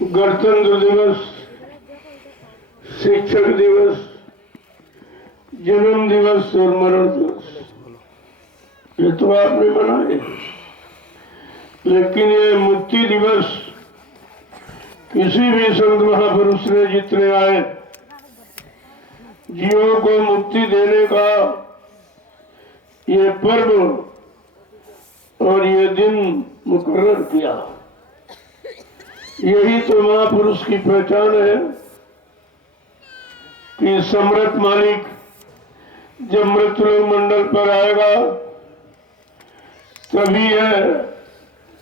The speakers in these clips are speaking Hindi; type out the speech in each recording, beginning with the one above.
गणतंत्र दिवस, शिक्षक दिवस, जन्म दिवस और मरण दिवस, ये तो आपने मनाए, लेकिन ये मुक्ति दिवस किसी भी संत महापुरुष ने जितने आए जीवों को मुक्ति देने का ये पर्व और ये दिन मुकर्रर किया। यही तो महापुरुष की पहचान है कि सम्राट मालिक जब मृत्युलोक मंडल पर आएगा तभी है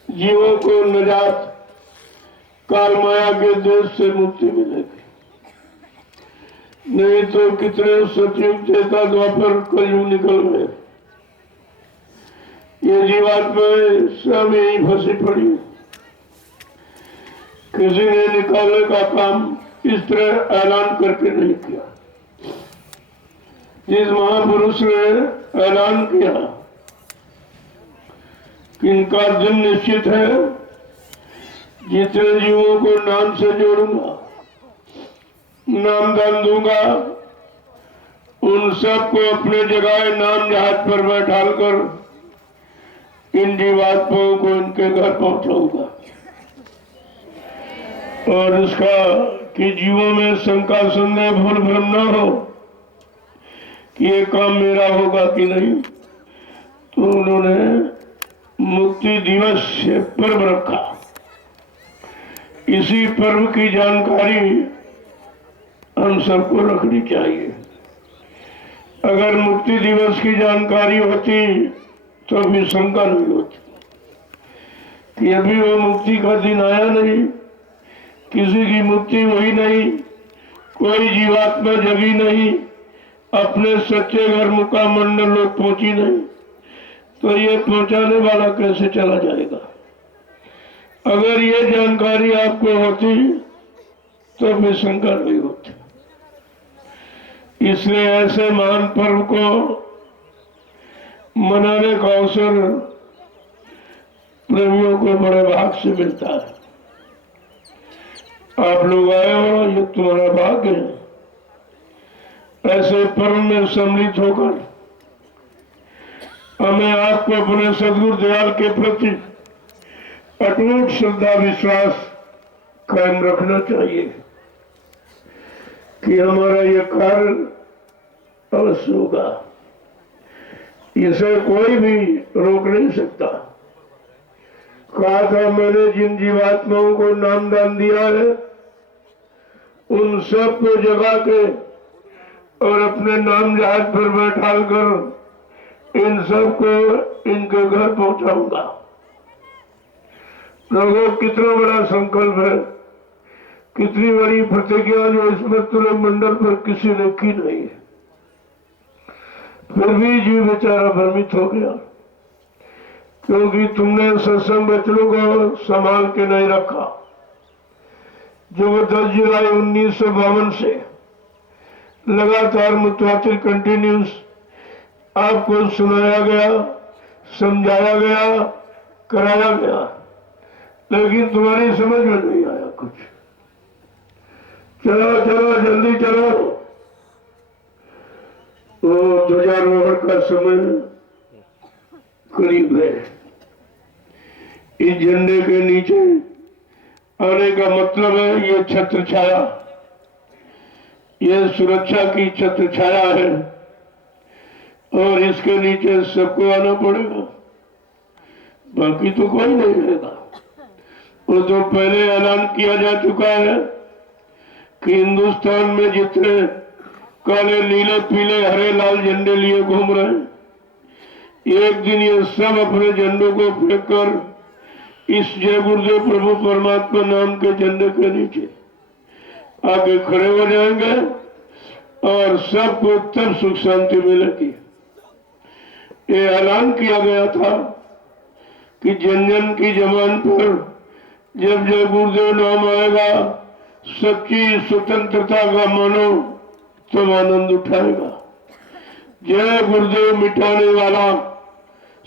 जीवों को निजात, काल माया के देश से मुक्ति मिलेगी। नहीं तो कितने सतयुग देता द्वापर कलयुग निकल गए। ये जीवात्माएं सब यही फंसी पड़ी। किसी ने निकालने का काम इस तरह ऐलान करके नहीं किया। जिस महापुरुष ने ऐलान किया कि इनका दिन निश्चित है, जितने जीवों को नाम से जोड़ूंगा, नाम दान दूंगा, उन सबको अपने जगह नाम जहाज पर बैठालकर इन जीवात्माओं को इनके घर पहुंचाऊंगा। और इसका कि जीवों में शंका संदेह भूल भ्रम न हो कि ये काम मेरा होगा कि नहीं, तो उन्होंने मुक्ति दिवस से पर्व रखा। इसी पर्व की जानकारी हम सबको रखनी चाहिए। अगर मुक्ति दिवस की जानकारी होती तो अभी शंका नहीं होती कि अभी वो मुक्ति का दिन आया नहीं, किसी की मुक्ति हुई नहीं, कोई जीवात्मा जगी नहीं, अपने सच्चे घर मुकाम मंडल लोग पहुंची नहीं, तो ये पहुंचाने वाला कैसे चला जाएगा। अगर ये जानकारी आपको होती तो भी शंका नहीं होती। इसलिए ऐसे महान पर्व को मनाने का अवसर प्रेमियों को बड़े भाग से मिलता है। आप लोग आए हो, ये तुम्हारा भाग्य है। ऐसे पर्व में सम्मिलित होकर हमें आपको अपने सद्गुरु दयाल के प्रति अटूट श्रद्धा विश्वास कायम रखना चाहिए कि हमारा यह कार्य अवश्य होगा। इसे कोई भी रोक नहीं सकता। कहा था मैंने जिन जीवात्माओं को नाम दान दिया है उन सब को जगा के और अपने नाम जहाज पर बैठाल कर इन सब को इनके घर पहुंचाऊंगा। लोगों कितना बड़ा संकल्प है, कितनी बड़ी प्रतिज्ञा जो इस मृत्युलोक मंडल पर किसी ने की नहीं है। फिर भी जीव बेचारा भ्रमित हो गया क्योंकि तुमने सत्संग वचनों को संभाल के नहीं रखा। जो 10 जुलाई 1952 से लगातार मुतवातिर कंटिन्यूस आपको सुनाया गया, समझाया गया, कराया गया, लेकिन तुम्हारी समझ में नहीं आया कुछ। चलो चलो जल्दी चलो, वो ध्वजारोहण का समय करीब है। इस झंडे के नीचे आने का मतलब है ये छत्र छाया, ये सुरक्षा की छत्र छाया है और इसके नीचे सबको आना पड़ेगा, बाकी तो कोई नहीं रहेगा। वो तो पहले ऐलान किया जा चुका है कि हिंदुस्तान में जितने काले नीले पीले हरे लाल झंडे लिए घूम रहे हैं, एक दिन ये सब अपने झंडों को फेंककर इस जय गुरुदेव प्रभु परमात्मा नाम के झंडे के नीचे आगे खड़े हो जाएंगे और सबको तब सुख शांति मिलेगी। ये ऐलान किया गया था कि जन जन की जबान पर जब जय गुरुदेव नाम आएगा सच्ची स्वतंत्रता का मानो तब आनंद उठाएगा। जय गुरुदेव मिटाने वाला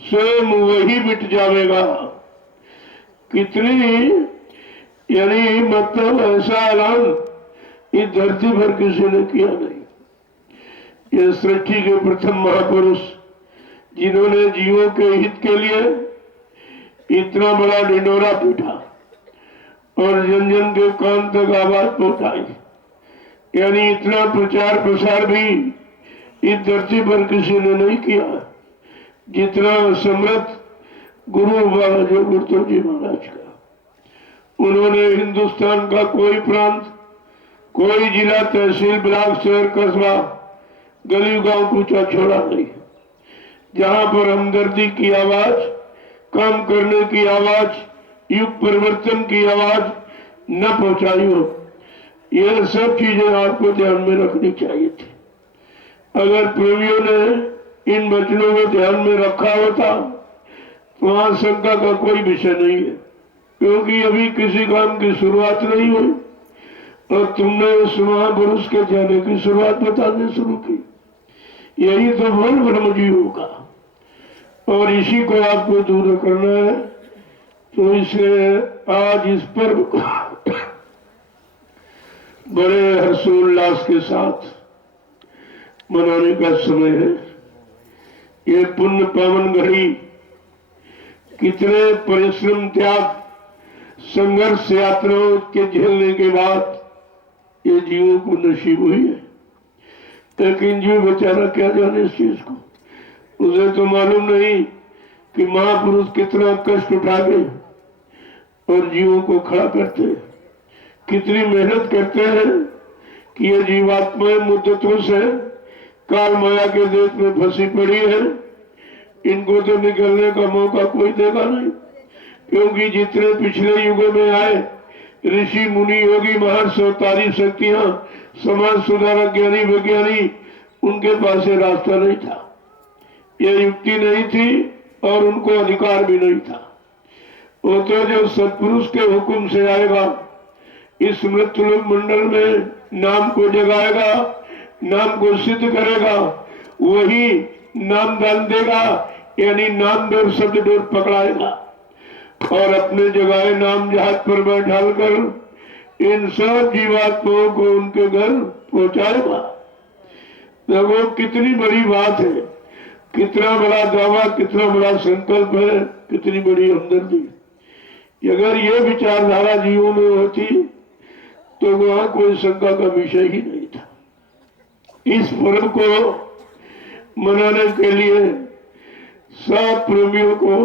स्वयं वही मिट जाएगा। कितनी यानी मतलब ऐसा ऐलान इस धरती पर किसी ने किया नहीं। ये सृष्टि के प्रथम महापुरुष जिन्होंने जीवों के हित के लिए इतना बड़ा ढिंढोरा पीटा और जन जन के कान तक आवाज पहुंचाई, यानी इतना प्रचार प्रसार भी इस धरती पर किसी ने नहीं किया जितना समर्थ गुरु बाबा जो गुरुदेव जी महाराज का। उन्होंने हिंदुस्तान का कोई प्रांत, कोई जिला, तहसील, ब्लॉक, शहर, कस्बा, गली गांव पूछा छोड़ा नहीं जहां पर हमदर्दी की आवाज, काम करने की आवाज, युग परिवर्तन की आवाज न पहुंचाई हो। ये सब चीजें आपको ध्यान में रखनी चाहिए थी। अगर प्रेमियों ने इन वचनों को ध्यान में रखा होता तो वहां शंका का कोई विषय नहीं है, क्योंकि अभी किसी काम की शुरुआत नहीं हुई और तुमने उस महापुरुष के जाने की शुरुआत बताने शुरू की। यही तो मूल ब्रह्म जीवों का, और इसी को आपको दूर करना है। तो इसलिए आज इस पर्व को बड़े हर्षोल्लास के साथ मनाने का समय है। ये पुण्य पावन घड़ी कितने परिश्रम, त्याग, संघर्ष यात्राओं के झेलने के बाद ये जीवों को नसीब हुई है। लेकिन जीव बेचारा क्या जाने इस चीज को, उसे तो मालूम नहीं कि महापुरुष कितना कष्ट उठा के और जीवों को खड़ा करते हैं, कितनी मेहनत करते हैं कि ये जीवात्माएं मुद्दतों से काल माया के देश में फंसी पड़ी है। इनको तो निकलने का मौका कोई देगा नहीं, क्योंकि जितने पिछले युगों में आए ऋषि, मुनि, योगी, महर्षि, अवतारी शक्तियां, समाज सुधारक, ज्ञानी, विज्ञानी, उनके पास ये रास्ता नहीं था, ये युक्ति नहीं थी और उनको अधिकार भी नहीं था। वो तो जो सत्पुरुष के हुक्म से आएगा, इस मृत्युलोक मंडल में नाम को जगाएगा, नाम को सिद्ध करेगा, वही नाम दान देगा, यानी नाम डोर, शब्द डोर पकड़ाएगा और अपने जगाए नाम जहाज पर बैठालकर इन सब जीवात्माओं को उनके घर पहुंचाएगा। देखो कितनी बड़ी बात है, कितना बड़ा दावा, कितना बड़ा संकल्प है, कितनी बड़ी हमदर्दी। अगर ये विचारधारा जीवों में होती तो वहां कोई शंका का विषय ही नहीं था। इस पर्व को मनाने के लिए सब प्रेमियों को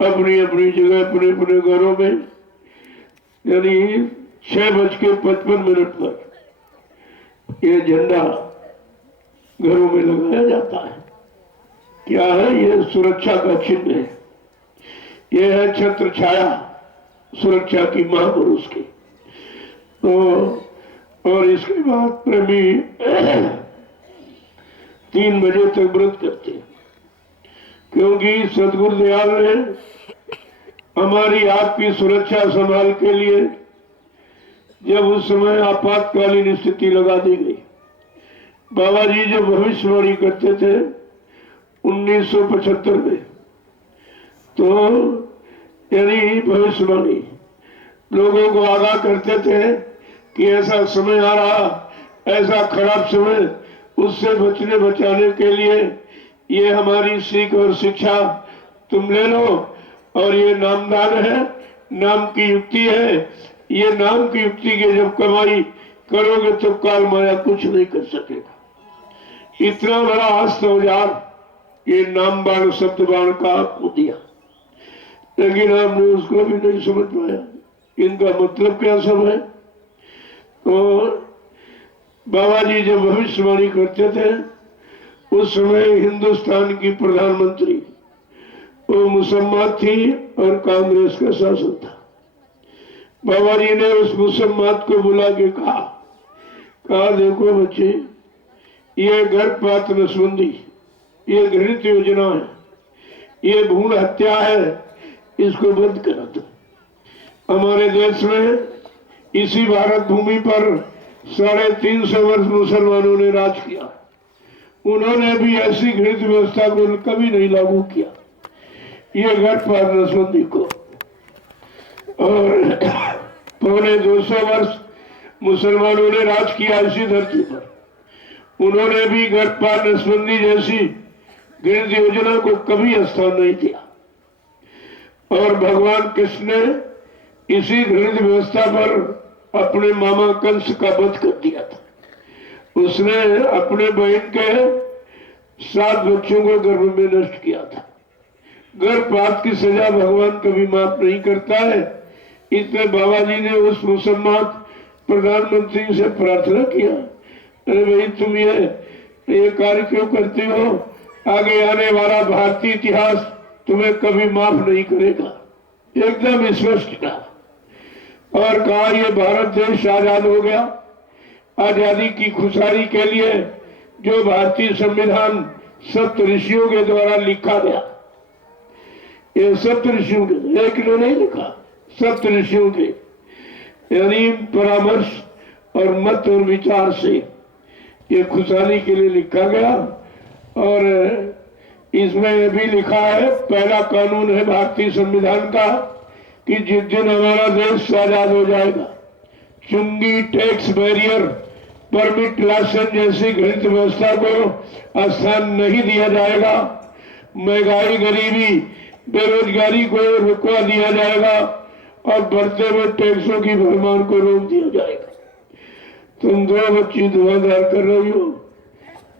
अपनी अपनी जगह, अपने अपने घरों में, यानी 6:55 पर ये झंडा घरों में लगाया जाता है। क्या है ये? सुरक्षा का चिन्ह है। ये है छत्र छाया सुरक्षा की महापुरुष की। तो और इसके बाद प्रेमी 3 बजे तक व्रत करते हैं, क्योंकि सदगुरु दयाल ने हमारी आपकी सुरक्षा संभाल के लिए जब उस समय आपातकालीन स्थिति लगा दी गई, बाबा जी जो भविष्यवाणी करते थे 1975 में, तो यानी भविष्यवाणी लोगों को आगाह करते थे कि ऐसा समय आ रहा, ऐसा खराब समय, उससे बचने बचाने के लिए ये हमारी सीख और शिक्षा तुम ले लो, और ये नामदान है, नाम की युक्ति है। ये नाम की युक्ति की जब कमाई करोगे तो काल माया कुछ नहीं कर सकेगा। इतना बड़ा हस्त औजार ये नाम बाण, शब्द बाण का आपको दिया, लेकिन आपने उसको भी नहीं समझ पाया इनका मतलब क्या सब है। तो बाबा जी जब भविष्यवाणी करते थे उस समय हिंदुस्तान की प्रधानमंत्री वो मुसम्मात थी और कांग्रेस का शासन था। बाबा जी ने उस मुसम्मात को बुला के कहा देखो बच्चे, ये गर्भपात नसबंदी, ये घृणित योजना है, ये भ्रूण हत्या है, इसको बंद करा दो। हमारे देश में इसी भारत भूमि पर 350 वर्ष मुसलमानों ने राज किया, उन्होंने भी ऐसी घृणित व्यवस्था को कभी नहीं लागू किया, ये गर्भपात नसबंदी को। और पौने 200 वर्ष मुसलमानों ने राज किया इसी धरती पर। उन्होंने भी गर्भपात नसबंदी जैसी घृणित योजना को कभी स्थान नहीं दिया। और भगवान कृष्ण ने इसी घृणित व्यवस्था पर अपने मामा कंस का वध कर दिया था। उसने अपने बहन के 7 बच्चों को गर्भ में नष्ट किया था। गर्भपात की सजा भगवान कभी माफ नहीं करता है। इसलिए बाबा जी ने उस मुसलमान प्रधानमंत्री से प्रार्थना किया, अरे भाई तुम ये कार्य क्यों करते हो? आगे आने वाला भारतीय इतिहास तुम्हें कभी माफ नहीं करेगा। एकदम स्पष्ट कहा और कहा ये भारत देश आजाद हो गया। आजादी की खुशहाली के लिए जो भारतीय संविधान सप्त ऋषियों के द्वारा लिखा गया, ये सप्त ऋषियों के, एक ने नहीं लिखा, सप्त ऋषियों के यानी परामर्श और मत और विचार से ये खुशहाली के लिए लिखा गया। और इसमें यह भी लिखा है, पहला कानून है भारतीय संविधान का कि जिस दिन हमारा देश आजाद हो जाएगा, चुंगी, टैक्स बैरियर, परमिट, लाइसेंस जैसी घृणित व्यवस्था को स्थान नहीं दिया जाएगा। महंगाई, गरीबी, बेरोजगारी को रुकवा दिया जाएगा और बढ़ते हुए टैक्सों की भरमार को रोक दिया जाएगा। तुम 2 बच्ची धुआंधार कर रही हो,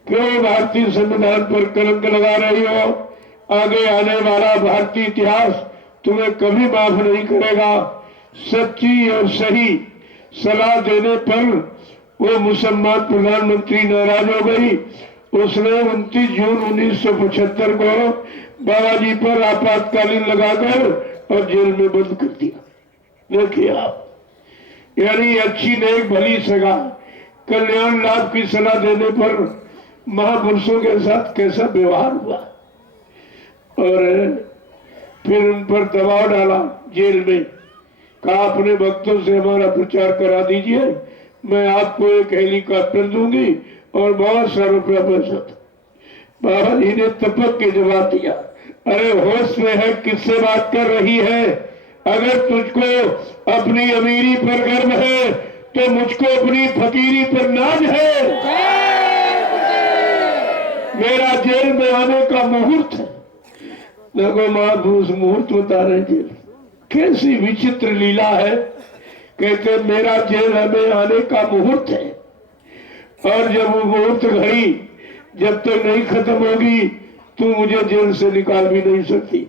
क्यों भारतीय संविधान पर कलंक लगा रही हो? आगे आने वाला भारतीय इतिहास तुम्हें कभी माफ नहीं करेगा। सच्ची और सही सलाह देने पर वो मुसलमान प्रधानमंत्री नाराज हो गई। उसने 29 जून 1975 को बाबा जी पर आपातकालीन लगाकर और जेल में बंद कर दिया। देखिए आप, यानी अच्छी नेक भली सगा कल्याण लाभ की सलाह देने पर महापुरुषों के साथ कैसा व्यवहार हुआ। और फिर उन पर दबाव डाला जेल में, कहा अपने भक्तों से हमारा प्रचार करा दीजिए, मैं आपको एक हेलीकॉप्टर दूंगी और बहुत सारा रुपया पैसा। बाबा जी ने तपक के जवाब दिया, अरे होश में है, किससे बात कर रही है? अगर तुझको अपनी अमीरी पर गर्व है तो मुझको अपनी फकीरी पर नाज है। मेरा जेल में आने का मुहूर्त है। देखो महापुरुष मुहूर्त बता रहे जेल, कैसी विचित्र लीला है। कहते मेरा जेल में आने का मुहूर्त है और जब वो मुहूर्त घड़ी जब तक नहीं खत्म होगी तू मुझे जेल से निकाल भी नहीं सकती,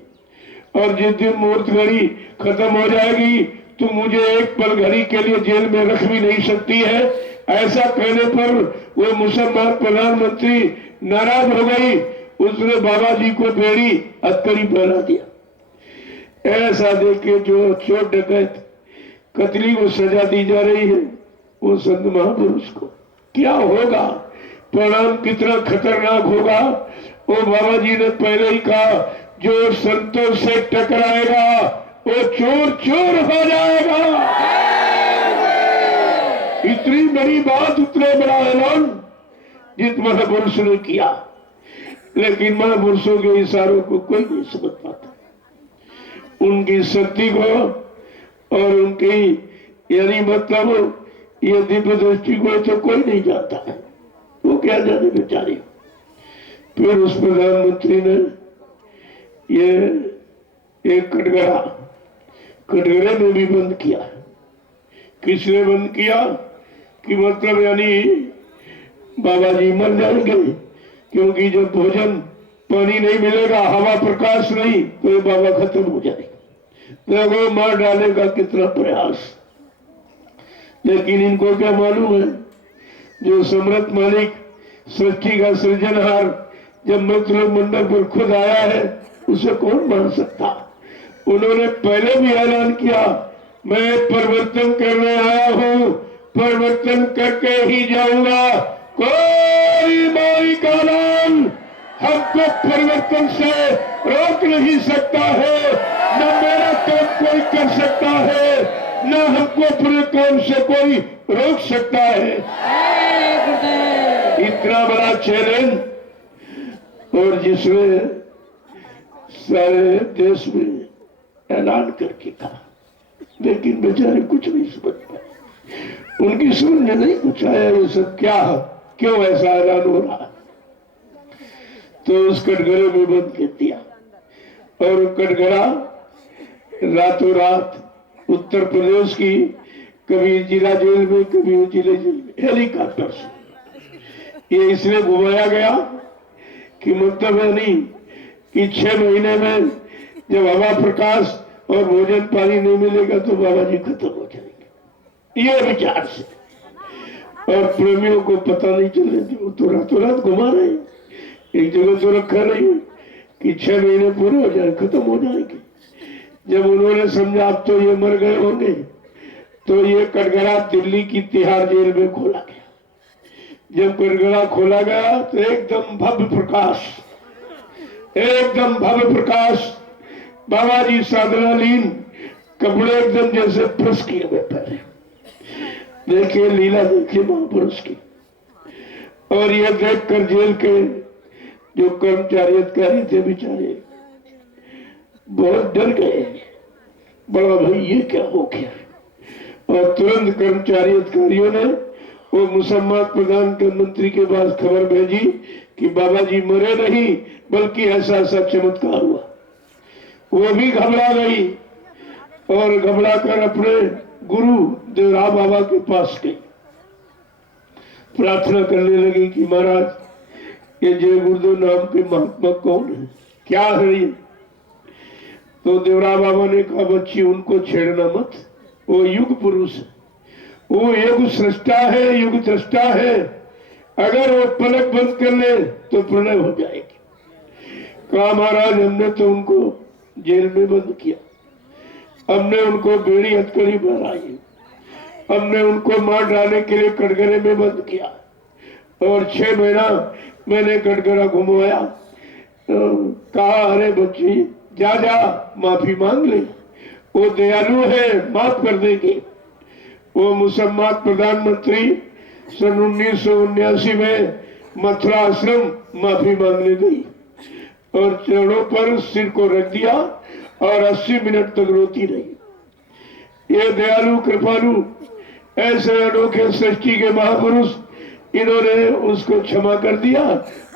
और जिस दिन मुहूर्त घड़ी खत्म हो जाएगी तू मुझे एक पल घड़ी के लिए जेल में रख भी नहीं सकती है। ऐसा कहने पर वो मुसलमान प्रधानमंत्री नाराज हो गई। उसने बाबा जी को बेड़ी अतकरी पहना दिया। ऐसा देखे जो चोर डकैत कतली को सजा दी जा रही है, वो संत महापुरुष को क्या होगा? परिणाम कितना खतरनाक होगा। वो बाबा जी ने पहले ही कहा, जो संतों से टकराएगा वो चोर चोर हो जाएगा। इतनी बड़ी बात, उतना बड़ा ऐलान जिस महापुरुष ने किया, लेकिन महापुरुषों के इशारों को कोई नहीं समझ पाता। उनकी शक्ति को और उनकी यानी मतलब ये दिव्य दृष्टि को तो कोई नहीं जानता है। वो क्या जाने बेचारी। फिर उस प्रधानमंत्री ने ये एक कटघरे में भी बंद किया। किसने बंद किया कि मतलब यानी बाबा जी मर जाएंगे, क्योंकि जब भोजन पानी नहीं मिलेगा, हवा प्रकाश नहीं, तो ये बाबा खत्म हो जाएगा। देखो मार डालने का कितना प्रयास। लेकिन इनको क्या मालूम है, जो समर्थ मालिक सृष्टि का सृजनहार जब मृतलोक मंडल पर खुद आया है, उसे कौन मान सकता। उन्होंने पहले भी ऐलान किया, मैं परिवर्तन करने आया हूं, परिवर्तन करके ही जाऊंगा। कोई माई का नाम हमको परिवर्तन से रोक नहीं सकता है, न मेरा काम कोई कर सकता है, न हमको अपने काम से कोई रोक सकता है। इतना बड़ा चैलेंज, और जिसमें सारे देश में ऐलान करके कहा, लेकिन बेचारे कुछ नहीं समझ पाए। उनकी समझ में नहीं कुछ आया ये सब क्या है, क्यों ऐसा ऐलान हो रहा है। तो उस कटघरे में बंद कर दिया और कटघरा रातों रात उत्तर प्रदेश की कभी जिला जेल में कभी जिले जेल में हेलीकॉप्टर से ये इसलिए घुमाया गया कि मतलब है नहीं कि 6 महीने में जब हवा प्रकाश और भोजन पानी नहीं मिलेगा तो बाबा जी खत्म हो जाएंगे, ये विचार से। और प्रेमियों को पता नहीं चलने थे, वो तो रातों रात घुमा रहे हैं, एक जगह तो रखा नहीं है कि 6 महीने पूरे हो जाए खत्म हो जाएंगे। जब उन्होंने समझा अब तो ये मर गए होंगे तो ये कटघरा दिल्ली की तिहाड़ जेल में खोला गया। जब कटघरा खोला गया तो एकदम भव्य प्रकाश, एकदम भव्य प्रकाश, बाबा जी साधनालीन, कपड़े एकदम जैसे प्रेस किए हुए पहले। देखिए लीला, देखिए महापुरुष की। और यह देखकर जेल के जो कर्मचारी अधिकारी थे बेचारे बहुत डर गए, बड़ा भाई ये क्या हो गया। और तुरंत कर्मचारी अधिकारियों ने वो मुसम्मत प्रधानमंत्री के पास खबर भेजी कि बाबा जी मरे नहीं बल्कि ऐसा ऐसा चमत्कार हुआ। वो भी घबरा गई और घबरा कर अपने गुरु देवरा बाबा के पास गई, प्रार्थना करने लगी कि महाराज ये जय गुरुदेव नाम के महात्मा कौन है, क्या है ये। तो देवरा बाबा ने कहा बच्ची उनको छेड़ना मत, वो युग पुरुष है, वो युग सृष्टा है, युग दृष्टा है, अगर वो पलक बंद कर ले तो प्रलय हो जाएगी। कहा महाराज हमने तो उनको जेल में बंद किया, हमने उनको बेड़ी हथकड़ी बनाई, हमने उनको मार डालने के लिए कटघरे में बंद किया और 6 महीना मैंने कटघरा घुमाया। तो कहा अरे बच्ची जा जा माफी मांग ले, वो दयालु है माफ कर देंगे। वो मुसम्मत प्रधानमंत्री सन 1979 में मथुरा आश्रम माफी मांगने गई और चरणों पर सिर को रख दिया और 80 मिनट तक रोती रही। ये दयालु कृपालु ऐसे अनोखे सृष्टि के महापुरुष, इन्होंने उसको क्षमा कर दिया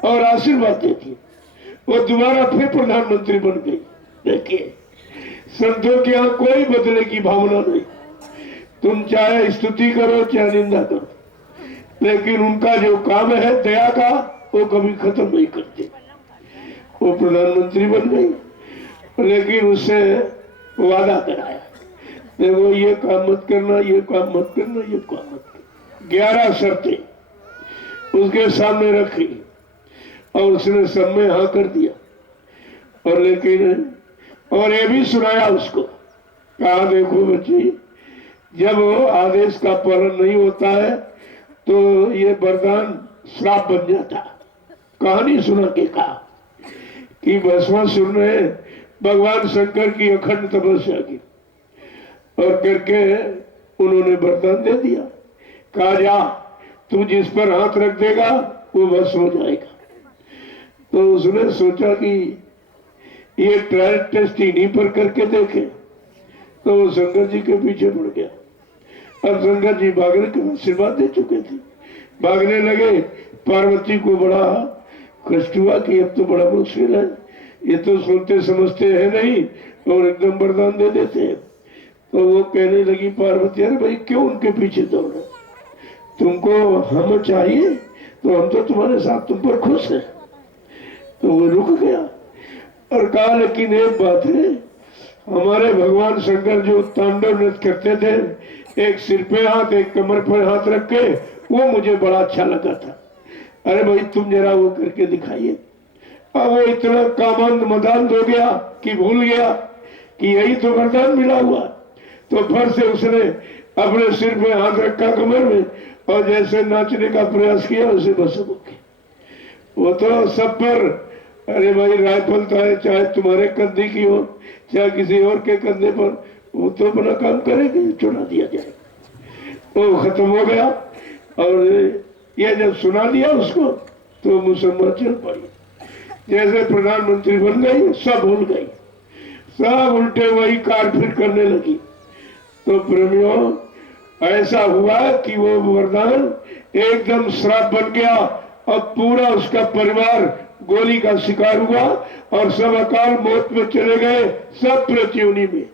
और आशीर्वाद दे दिए। वो दोबारा फिर प्रधानमंत्री बन गई। देखिए संतों के यहाँ कोई बदले की भावना नहीं, तुम चाहे स्तुति करो चाहे निंदा करो, लेकिन उनका जो काम है दया का वो कभी खत्म नहीं करते। वो प्रधानमंत्री बन गई लेकिन उससे वादा कराया, देखो ये काम मत करना, ये काम मत करना, ये काम मत करना। 11 शर्तें उसके सामने रखी और उसने सब में हाँ कर दिया। और लेकिन और ये भी सुनाया उसको, कहा देखो बच्ची जब आदेश का पालन नहीं होता है तो ये वरदान श्राप बन जाता। कहानी सुना के कहा कि भस्मासुर ने भगवान शंकर की अखंड तपस्या की और करके उन्होंने वरदान दे दिया, कहा जा तू जिस पर हाथ रख देगा वो भस्म हो जाएगा। तो उसने सोचा कि ये ट्रायल टेस्ट इन्हीं पर करके देखे, तो वो शंकर जी के पीछे पड़ गया। अब शंकर जी भागने के आशीर्वाद दे चुके थे, भागने लगे। पार्वती को बड़ा कष्ट हुआ कि अब तो बड़ा मुश्किल है, ये तो सुनते समझते हैं नहीं और एकदम वरदान दे देते हैं। तो वो कहने लगी पार्वती अरे भाई क्यों उनके पीछे दौड़े, तुमको हम चाहिए तो हम तो तुम्हारे साथ तुम पर खुश है। तो वो रुक गया और कहा लेकिन एक बात है, हमारे भगवान शंकर जो तांडव नृत्य करते थे, एक सिर पे हाथ एक कमर पर हाथ रख के, वो मुझे बड़ा अच्छा लगा था। अरे भाई तुम जरा वो करके दिखाइए। अब वो इतना कामंद मदान हो गया कि भूल गया कि यही तो वरदान मिला हुआ। तो फिर से उसने अपने सिर पे हाथ रखा कमर में और जैसे नाचने का प्रयास किया उसे बस हो गई। वो तो सब पर अरे भाई राइफल चाहे तुम्हारे कंधे की हो चाहे किसी और के कंधे पर, वो तो अपना काम करेंगे, चुना दिया जाए। वो खत्म हो गया और ये जब सुना दिया उसको तो मुसम्मत चल पड़ी। जैसे प्रधानमंत्री बन गई सब भूल गई, सब उल्टे वही कार फिर करने लगी। तो प्रेमियों ऐसा हुआ कि वो वरदान एकदम श्राप बन गया और पूरा उसका परिवार गोली का शिकार हुआ और सब अकाल मौत में चले गए, सब प्रत्युनी में।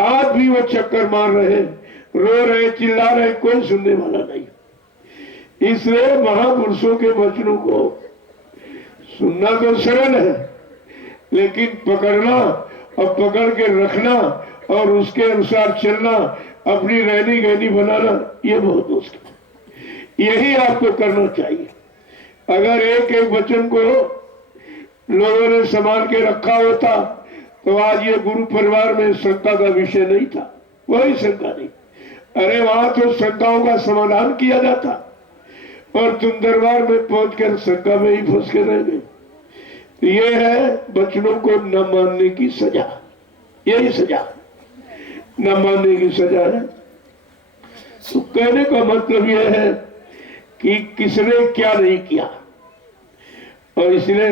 आज भी वो चक्कर मार रहे, रो रहे, चिल्ला रहे, कोई सुनने वाला नहीं। इसलिए महापुरुषों के वचनों को सुनना तो सरल है, लेकिन पकड़ना और पकड़ के रखना और उसके अनुसार चलना, अपनी रहनी गहनी बनाना, ये बहुत मुश्किल। यही आपको करना चाहिए। अगर एक एक वचन को लोगों ने संभाल के रखा होता तो आज ये गुरु परिवार में शंका का विषय नहीं था, वही शंका नहीं। अरे वहां तो शंकाओं का समाधान किया जाता और तुम दरबार में पहुंचकर शंका में ही फंस के रह गए। ये है वचनों को न मानने की सजा, यही सजा न मानने की सजा है। तो कहने का मतलब यह है कि किसने क्या नहीं किया। और इसलिए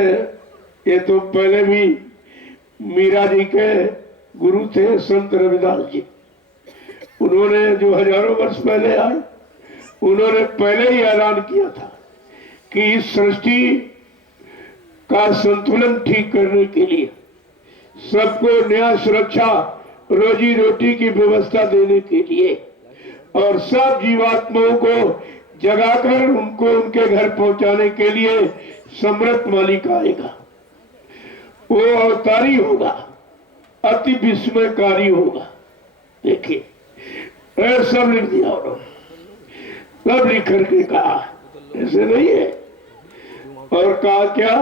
ये तो पहले भी मीरा जी के गुरु थे संत रविदास जी, उन्होंने जो हजारों वर्ष पहले आए, उन्होंने पहले ही ऐलान किया था कि इस सृष्टि का संतुलन ठीक करने के लिए, सबको न्याय, सुरक्षा, रोजी रोटी की व्यवस्था देने के लिए और सब जीवात्माओं को जगाकर उनको उनके घर पहुंचाने के लिए समर्थ मालिक आएगा। वो अवतारी होगा, अति विस्मयकारी होगा। देखिए सब लिख दिया उन्होंने, सब लिख करके कहा, ऐसे नहीं है। और कहा क्या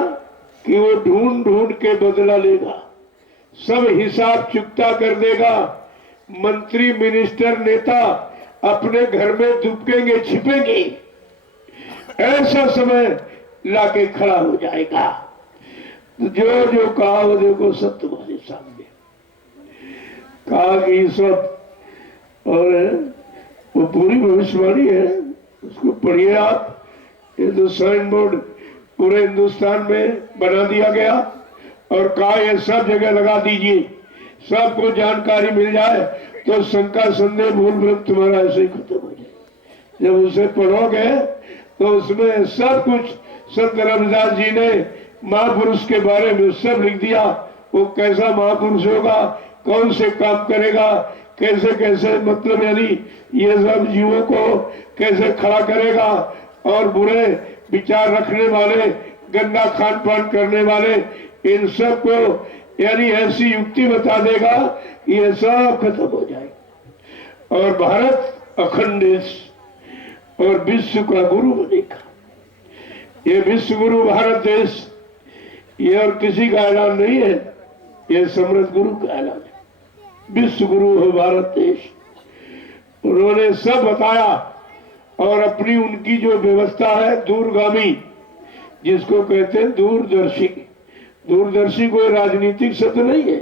कि वो ढूंढ ढूंढ के बदला लेगा, सब हिसाब चुकता कर देगा। मंत्री, मिनिस्टर, नेता अपने घर में दुबकेंगे, छिपेंगे, ऐसा समय लाके खड़ा हो जाएगा। जो जो कहा वो देखो सब तुम्हारे सामने कहा कि सब, और वो पूरी भविष्यवाणी है, उसको पढ़िए आप। ये तो साइन बोर्ड पूरे हिंदुस्तान में बना दिया गया और कहा ये सब जगह लगा दीजिए, सबको जानकारी मिल जाए तो शंका, संदेह, भूल भ्रम तुम्हारा ऐसे ही खत्म हो जाए। जब उसे पढ़ोगे तो उसमें सब कुछ संत रविदास जी ने महापुरुष के बारे में सब लिख दिया। वो कैसा महापुरुष होगा, कौन से काम करेगा, कैसे कैसे, मतलब यानी ये सब जीवों को कैसे खड़ा करेगा, और बुरे विचार रखने वाले, गंदा खान पान करने वाले, इन सब को यानी ऐसी युक्ति बता देगा कि ये सब खत्म हो जाए और भारत अखंड देश और विश्व का गुरु बनेगा। ये विश्व गुरु भारत देश, ये और किसी का ऐलान नहीं है, ये समर्थ गुरु का ऐलान है। विश्व गुरु है भारत देश। उन्होंने सब बताया और अपनी उनकी जो व्यवस्था है दूरगामी, जिसको कहते हैं दूरदर्शी। दूरदर्शी कोई राजनीतिक शब्द नहीं है,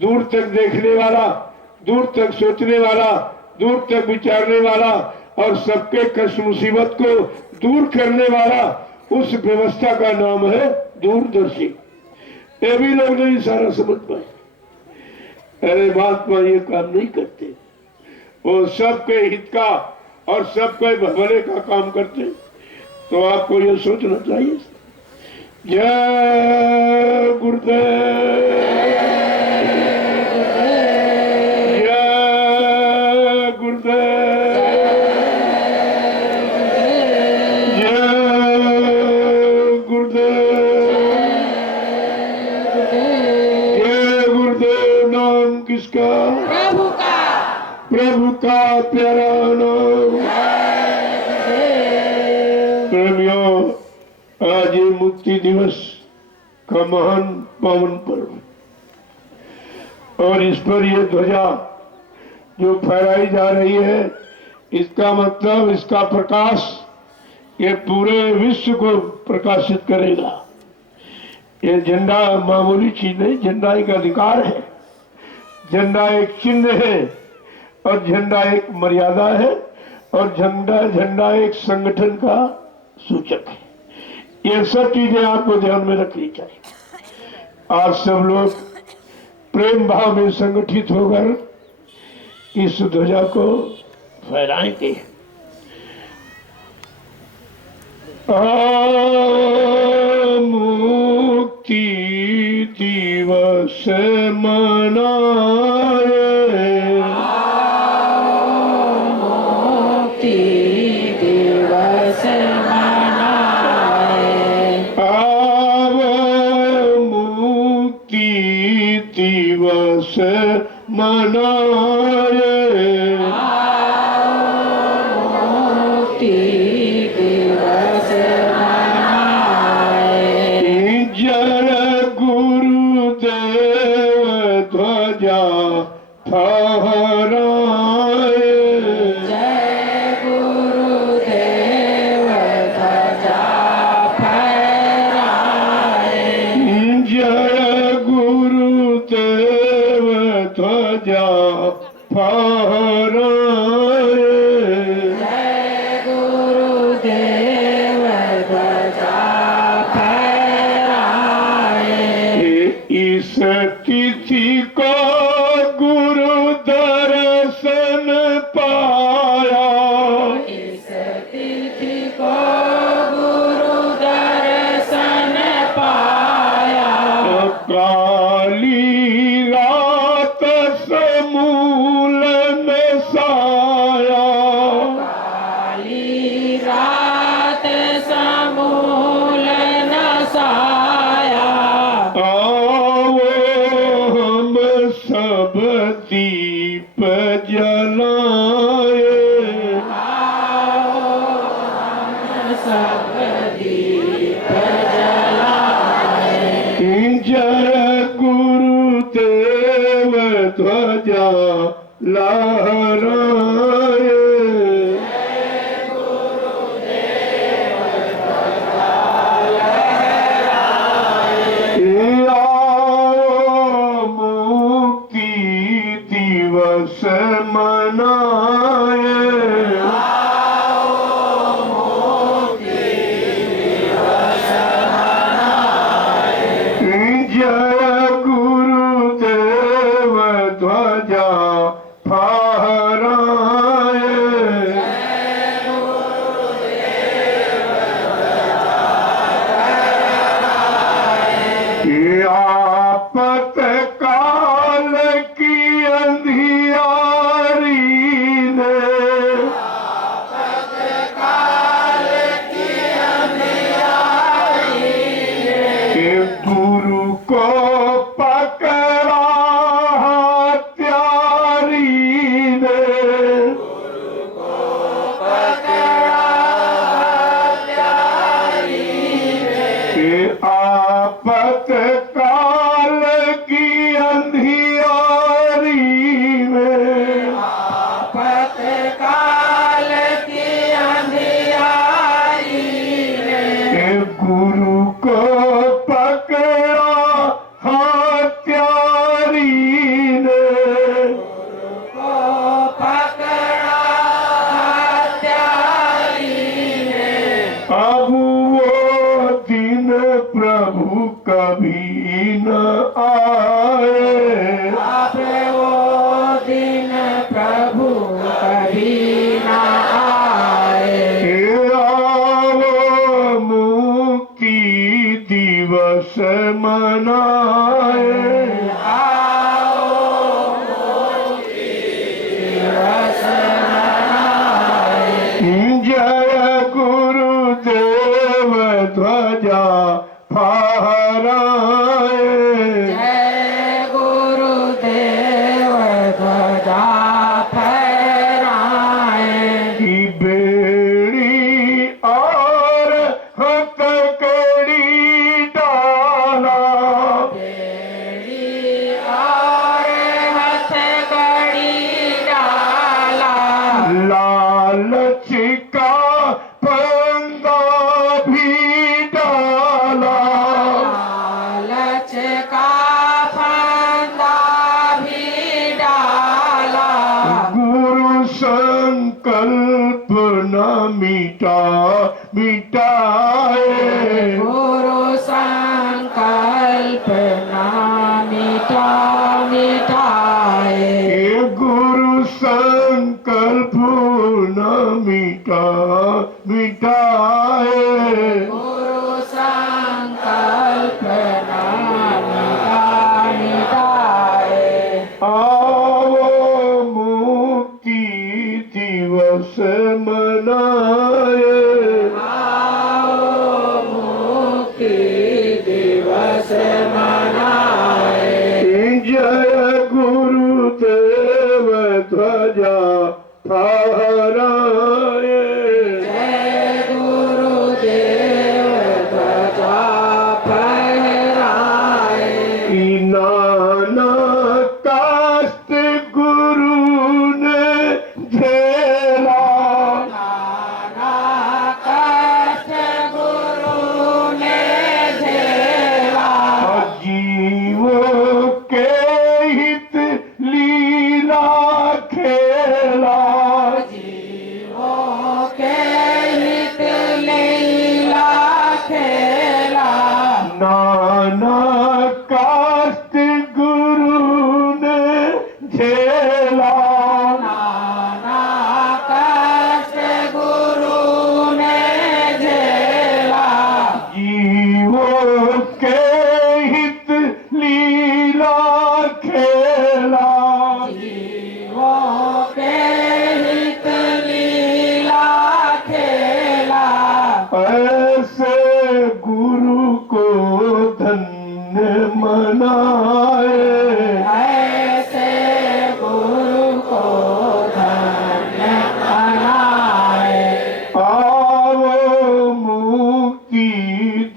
दूर तक देखने वाला, दूर तक सोचने वाला, दूर तक विचारने वाला और सबके कष्ट मुसीबत को दूर करने वाला, उस व्यवस्था का नाम है दूरदर्शी। ये भी लोग नहीं सारा समझ पाए। अरे महात्मा ये काम नहीं करते, वो सबके हित का और सबके भले का काम करते। तो आपको ये सोचना चाहिए। जय गुरुदेव, जय गुरुदेव, जय गुरुदेव, जय गुरुदेव। नाम किसका? प्रभु का, प्रभु का प्यारा नाम। प्रेमियों, आज ये मुक्ति दिवस का महान पावन पर्व, और इस पर ये ध्वजा जो फहराई जा रही है, इसका मतलब, इसका प्रकाश ये पूरे विश्व को प्रकाशित करेगा। ये झंडा मामूली चीज नहीं, झंडा एक अधिकार है, झंडा एक चिन्ह है, और झंडा एक मर्यादा है, और झंडा एक संगठन का सूचक है। ये सब चीजें आपको ध्यान में रखनी चाहिए। आज सब लोग प्रेम भाव में संगठित होकर इस ध्वजा को फहराएंगे। मुक्ति दिवस मनाए, मुक्ति दिवस मनाए, मुक्ति दिवस मनाए, मुक्ति दिवस मनाए। जय गुरुदेव ध्वजा फहराए, जय गुरुदेव ध्वजा फहराए, जय गुरुदेव ध्वजा फहराए, जय गुरुदेव ध्वजा फहराए। इस तिथि को गुरु दर्शन पाया, इस तिथि को गुरु दर्शन पाया, काली रात समूल में साया, काली रात समूल नसाया, आओ हम सब दीप जलाए, सब दीप जलाए, जय गुरुदेव ध्वजा लहराए, आओ मुक्ति दिवस मनाए, जय गुरुदेव ध्वजा फहराए, आपतकाल की अंधियारी ने गुरु को पकड़ा हत्यारी ने, आपतकाल की अंधियारी में आपतकाल की अंधियारी में, गुरु को पकड़ा हत्यारी ने, को पकड़ा हत्यारी ने। अब वो दिन प्रभु कभी न आए, अब वो दिन प्रभु कभी न आए, आओ मुक्ति दिवस मनाए, आओ मुक्ति दिवस मनाए, जय गुरुदेव ध्वजा फहराए, जय गुरुदेव ध्वजा फहराए, की बेड़ी और हथकड़ी डाला, बेड़ी और हथकड़ी डाला, लालच का फंदा भी डाला, लालच का फंदा भी डाला, गुरु संकल्प न मिटाए, गुरु संकल्प ना मिटाए, गुरु न मिटाए गुरु संकल्प नाम मिटाए आओ मुक्ति दिवस मनाए आओ मुक्ति दिवस मनाए जय गुरुदेव ध्वजा फहराए जय गुरुदेव ध्वजा फहराए नाना कास्ट गुरु ने झेला नाना कष्ट गुरु ने झेला जीवों के हित लीला खेला जीवों के हित लीला खेला नाना कास्ट गुरु ने झेला नाना कष्ट गुरु ने झेला जीवों के हित लीला खेला जीवों के हित लीला खेला ऐसे गुरु को धन्य मनाए ऐसे गुरु को धन्य बनाए आओ मुक्ति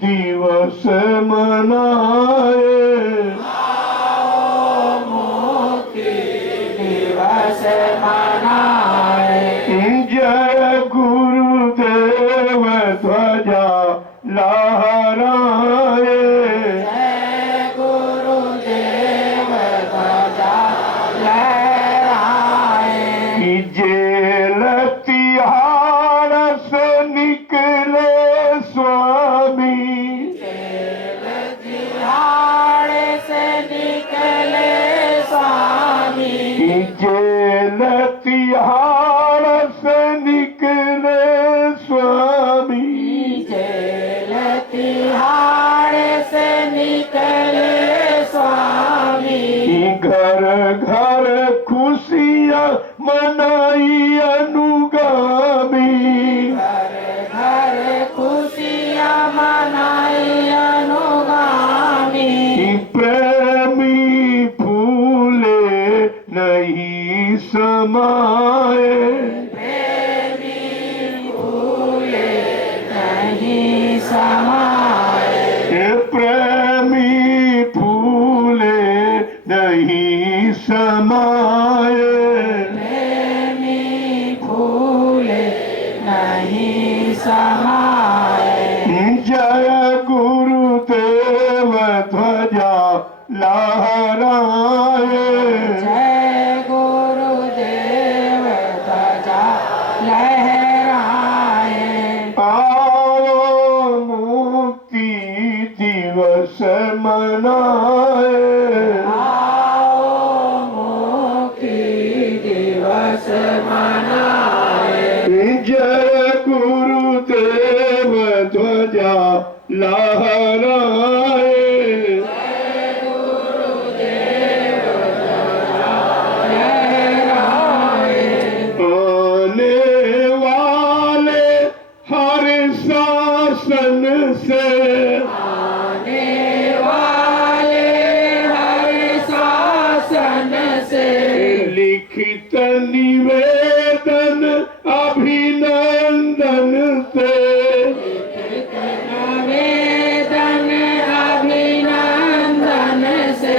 दिवस मनाए आओ मुक्ति दिवस मनाए जय गुरुदेव ध्वजा लहराए जय गुरुदेव ध्वजा लहराए जेल तिहाड़ से निकले स्वामी जेल तिहाड़ से निकले स्वामी जेल तिहाड़ से निकले स्वामी जेल तिहाड़ से निकले स्वामी घर घर खुशियाँ मनाई अनुगामी घर घर खुशियाँ मनाई अनुगामी प्रेमी फूले नहीं समाए प्रेमी भूले नहीं समाए प्रेमी फूले नहीं समाए प्रेमी भूले नहीं समाए जय गुरुदेव ध्वजा लहराए जय गुरुदेव ध्वजा लहराए आओ मुक्ति दिवस मनाए आओ मुक्ति दिवस मनाए जय गुरुदेव ध्वजा लहराए आने वाले हर शासन से आने वाले हर शासन से लिखित निवेदन अभिनंदन से निवेदन अभिनंदन से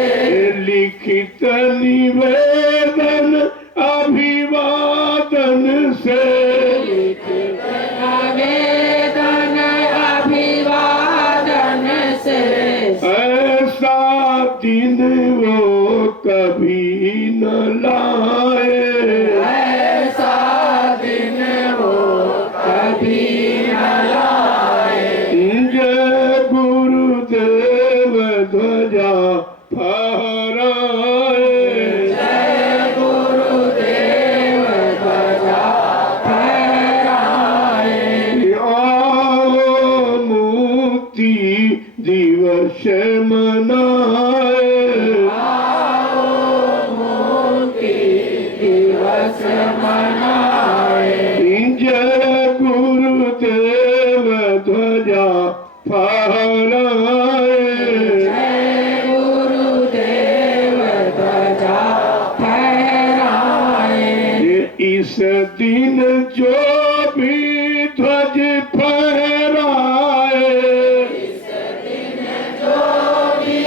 लिखित निवेदन अभिवादन से निवेदन अभिवादन से ऐसा दिन वो कभी न लाए ऐसा दिन वो कभी न लाए जय गुरुदेव ध्वजा फहराए जय गुरुदेव ध्वजा दिन जो भी ध्वज फहराए, इस दिन जो भी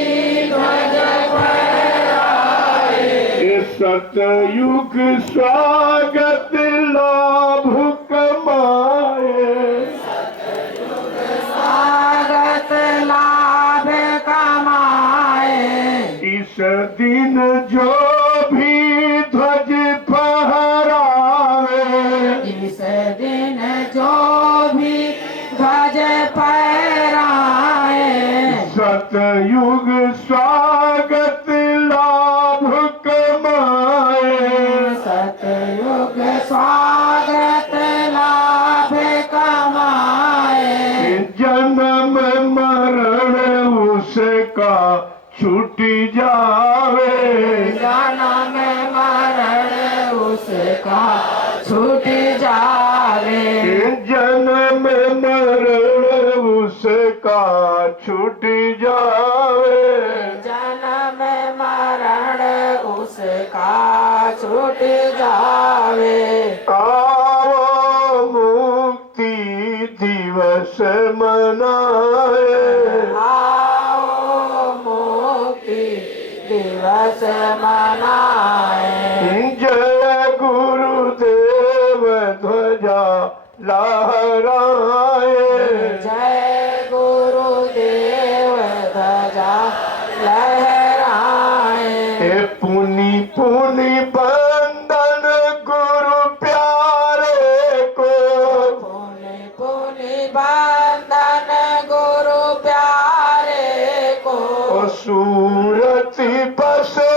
ध्वज फहराए, सतयुग स्वागत लाभ कमाए, सतयुग स्वागत लाभ कमाए। इस दिन जो भी ध्वज फहराए, इस दिन जो भी ध्वज फहराए, सतयुग स्वागत लाभ कमाए, सतयुग स्वागत लाभ कमाए। जन्म मरण उसका छूट जावे, जन्म मरण उसका छूट जावे, जन्म मरण उसका छूट जावे, जन्म मरण उसका छूट जावे। आओ मुक्ति दिवस मनाए, आओ मुक्ति दिवस मनाए। जय गुरुदेव ध्वजा लहराए, जय गुरुदेव ध्वजा लहराए। पुनि पुनि बंदन गुरु प्यारे को, पुनि पुनि बंदन गुरु प्यारे को, सूरति बसे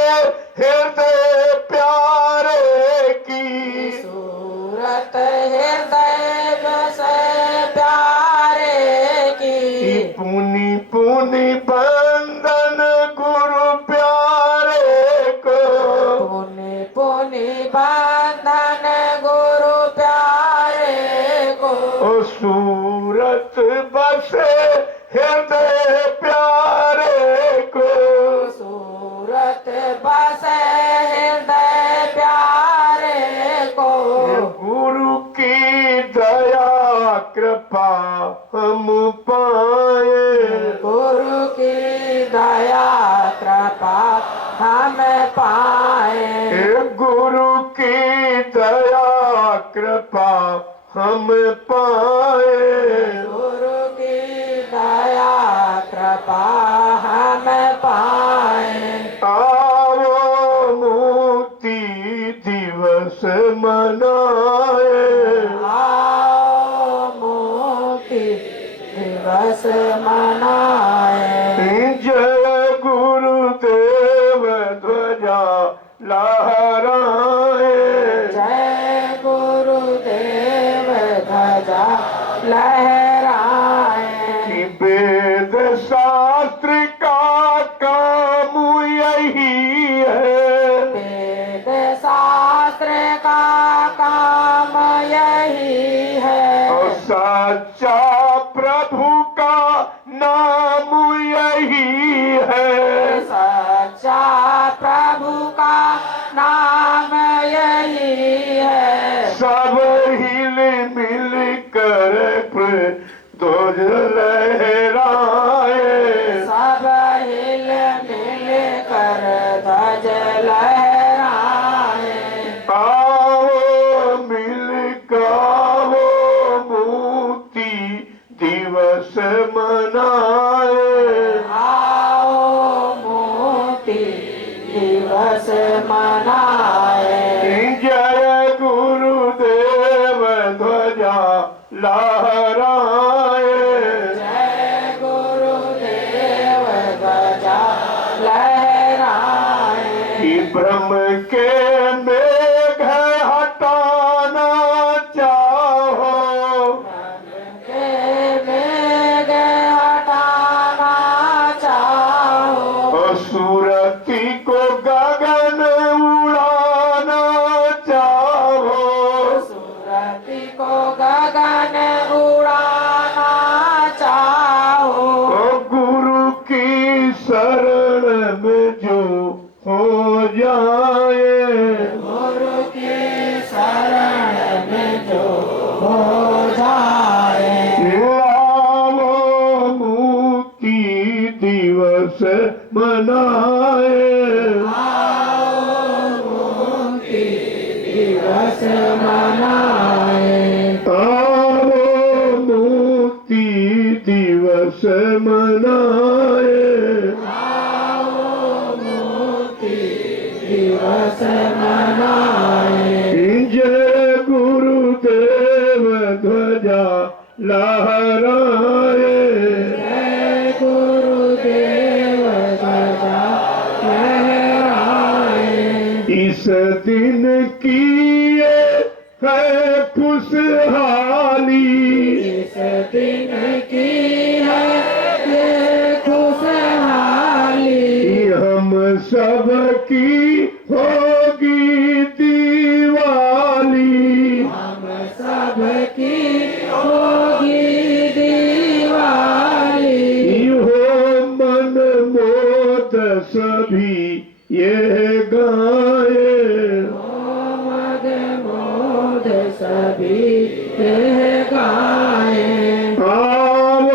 हृदय प्यारे की, सूरत हृदय बस प्यारे की। पुनि पुनि बंदन गुरु प्यारे को, पुनि पुनि बंधन गुरु प्यारे को, सूरत बसे हृदय प्यारे को, सूरत बस हृदय प्यारे को। गुरु की दया कृपा हम पाए, गुरु की दया कृपा हम पाए, गुरु की दया कृपा हम पाए, गुरु की दया कृपा हम पाए। आओ मुक्ति दिवस मनाए, आओ मुक्ति दिवस मनाए। जय गुरुदेव ध्वजा लहराए, जय गुरुदेव ध्वजा लहराए। वेद शास्त्र का काम यही है, वेद शास्त्र का काम यही है, और सच्चा प्रभु का नाम यही है, सच्चा प्रभु का नाम यही है। सब हिल मिल कर ध्वज लहराए, सब हिल मिल कर ध्वज लहराए। आओ मिल गाओ मुक्ति दिवस मनाए, आओ मुक्ति दिवस मनाए। जय गुरुदेव ध्वजा लहराए, जय गुरुदेव ध्वजा लहराए। कि ब्रह्म के मेघ हटाना चाहो, के मेघ हटाना चाहो, सूरती को गगन उड़ाना चाहो, सूरती को गगन उड़ाना हो जाए। आओ मुक्ति दिवस मनाए, आओ मुक्ति दिवस मनाए। आओ मुक्ति दिवस मनाए, आओ मुक्ति दिवस मनाए। जय गुरुदेव ध्वजा लहराए, जय गुरुदेव ध्वजा लहराए। इस दिन की ये है खुशहाली, इस दिन की है ये खुशहाली। हम सब की होगी दिवाली, हम सब की होगी दिवाली। हो मन मोद सभी ये गाए, मद मोद सभी ये गाए। आओ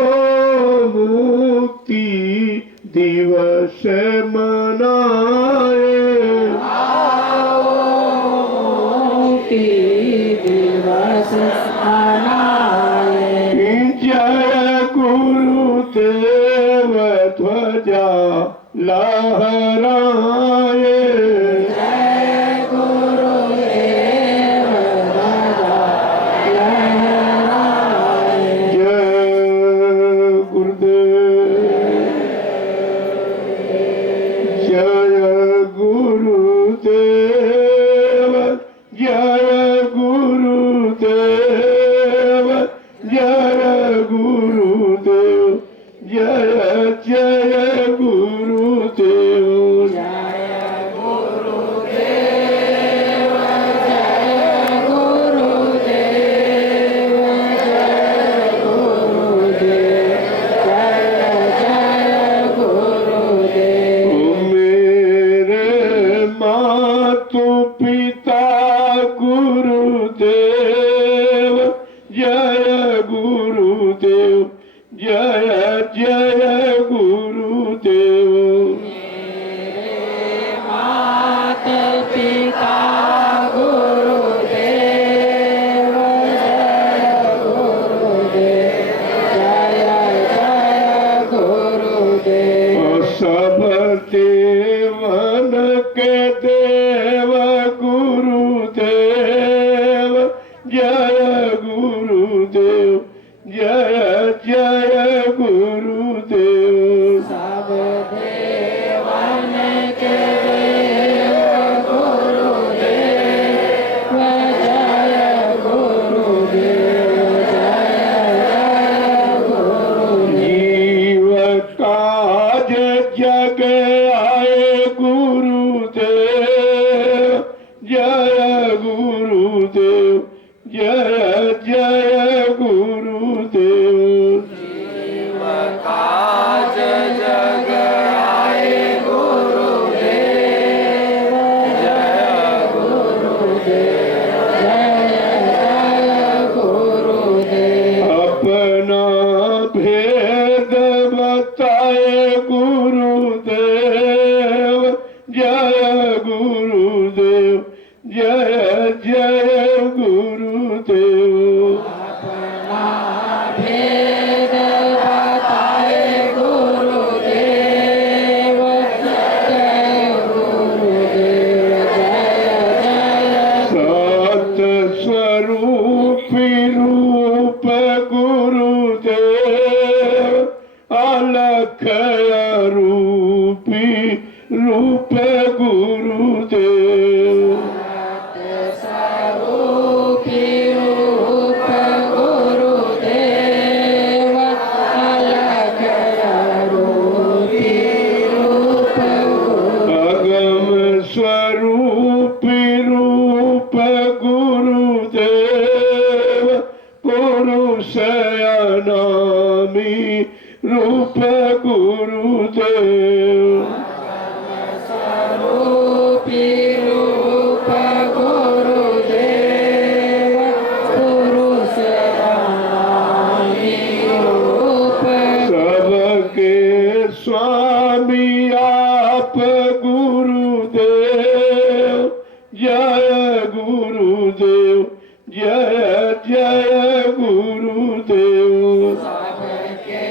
मुक्ति दिवस मनाए, आओ मुक्ति दिवस मनाए। जय गुरुदेव ध्वजा लहराए, जय गुरुदेव ध्वजा लहराए। जय गुरुदेव, जय गुरुदेव, जय गुरुदेव, जय गुरुदेव, जय जय गुरुदेव। जय गुरुदेव, जय गुरुदेव, जय गुरुदेव, जय जय गुरुदेव। मेरे मातु पिता गुरुदेव, जय गुरुदेव, जय जय गुरुदेव। मात पिता गुरुदेव, जय गुरुदेव, जय जय गुरुदेव। सब देवन के देव गुरुदेव, जय गुरुदेव, जय जय गुरुदेव। सब देवन के देव गुरुदेव, जय गुरुदेव, जय जय गुरुदेव। जीव काज जग आए गुरुदेव, जय गुरुदेव, जय जय गुरुदेव। काज जग आए गुरुदेव, जय गुरुदेव, जय जय गुरुदेव। अपना भेद बताए गुरुदेव, जय गुरुदेव, जय जय गुरुदेव। अपना भेद बताए गुरुदेव, जय गुरुदेव, जय जय। सत स्वरूप रूप गुरुदेव, अलख रूपी रूप गुरुदेव। स्वरूपी रूप गुरुदेव, अलख रूपी रूप गुरुदेव। अगम स्वरूप रूप गुरुदेव, पुरुष अनामी रूप गुरुदेव। स्वरूपी रूप गुरुदेव, पुरुष जय गुरुदेव। सबके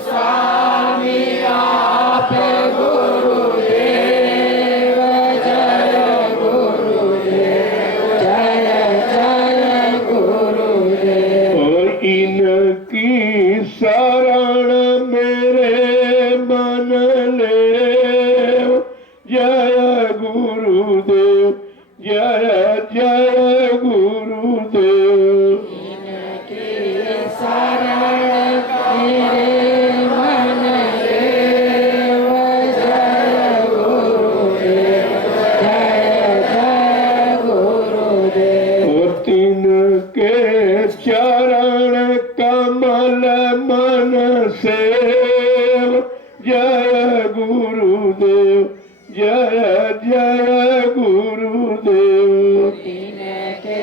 स्वामी आप गुरुदेव, जय गुरुदेव, जय जय गुरुदेव। और इनकी शरण मेरे मन ले, जय गुरुदेव, जय जय गुरुदेव। इनकी शरण मेरे मन देव, जय गुरुदेव, जय जय गुरुदेव। और तिनके चरण कमल मन सेव, जय गुरुदेव, जय जय गुरुदेव। तिनके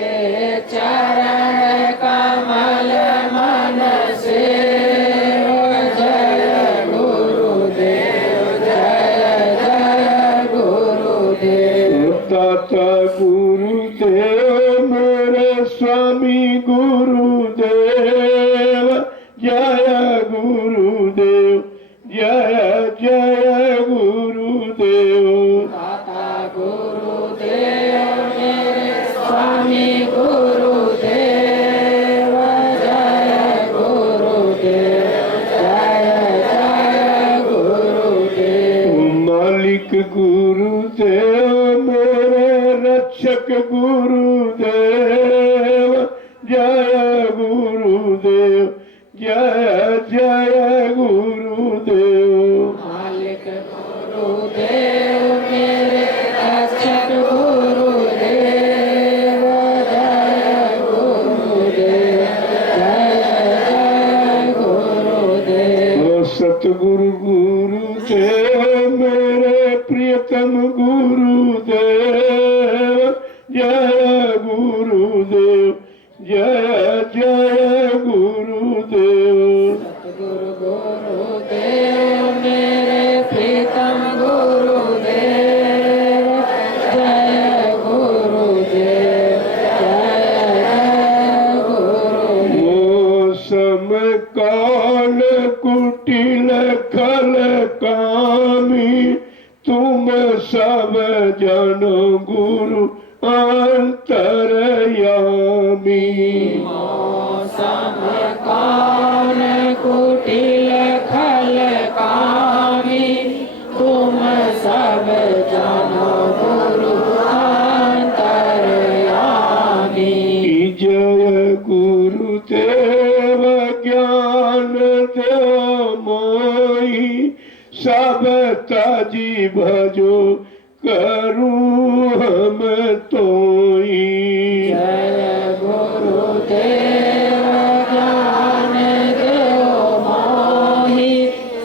चरण कमल मन सेव, जय गुरुदेव, जय जय गुरुदेव। दाता गुरुदेव मेरे स्वामी गुरुदेव, जय गुरुदेव, जय जय गुरुदेव। दाता गुरुदेव मेरे स्वामी गुरुदेव, जय गुरुदेव, जय जय गुरुदेव। मालिक गुरुदेव मेरे रक्षक गुरुदेव, जय गुरुदेव, जय जय गुरुदेव। मालिक गुरुदेव मेरे रक्षक गुरुदेव, जय गुरुदेव, जय जय गुरुदेव। ओ सतगुरु गुरुदेव मेरे प्रियतम गुरुदेव, जय गुरुदेव, जय जय गुरुदेव। सतगुरु गुरुदेव मेरे प्रीतम गुरुदेव, जय गुरुदेव, जय जय गुरुदेव। मौसम काल कुटिल खल कामी, तुम सब जनो गुरु अंतरयामी। मौसम काल कुटिल खल कामी, तुम सब जानो गुरु अंतरयामी। जय गुरुदेव ज्ञान देव मोहि, सब ताजी भजो करूँ हम तोई। जय गुरुदेव ज्ञान देव मोहि,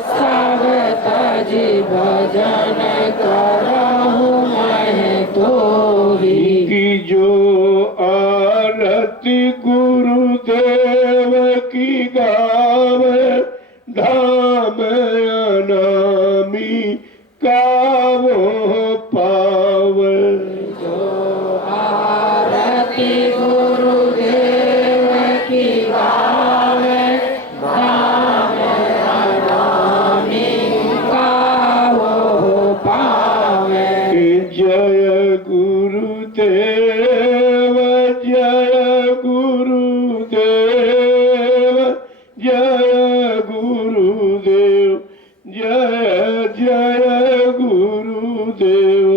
सब तज भजन करहु मैं तोहि। की जो आरती गुरुदेव की गावे, धाम अनामी कावो पावे। जो आरती गुरुदेव की गावे, धाम अनामी कावो पावे। जय गुरुदेव, जय गुरुदेव, जय गुरुदेव, जय जय गुरुदेव।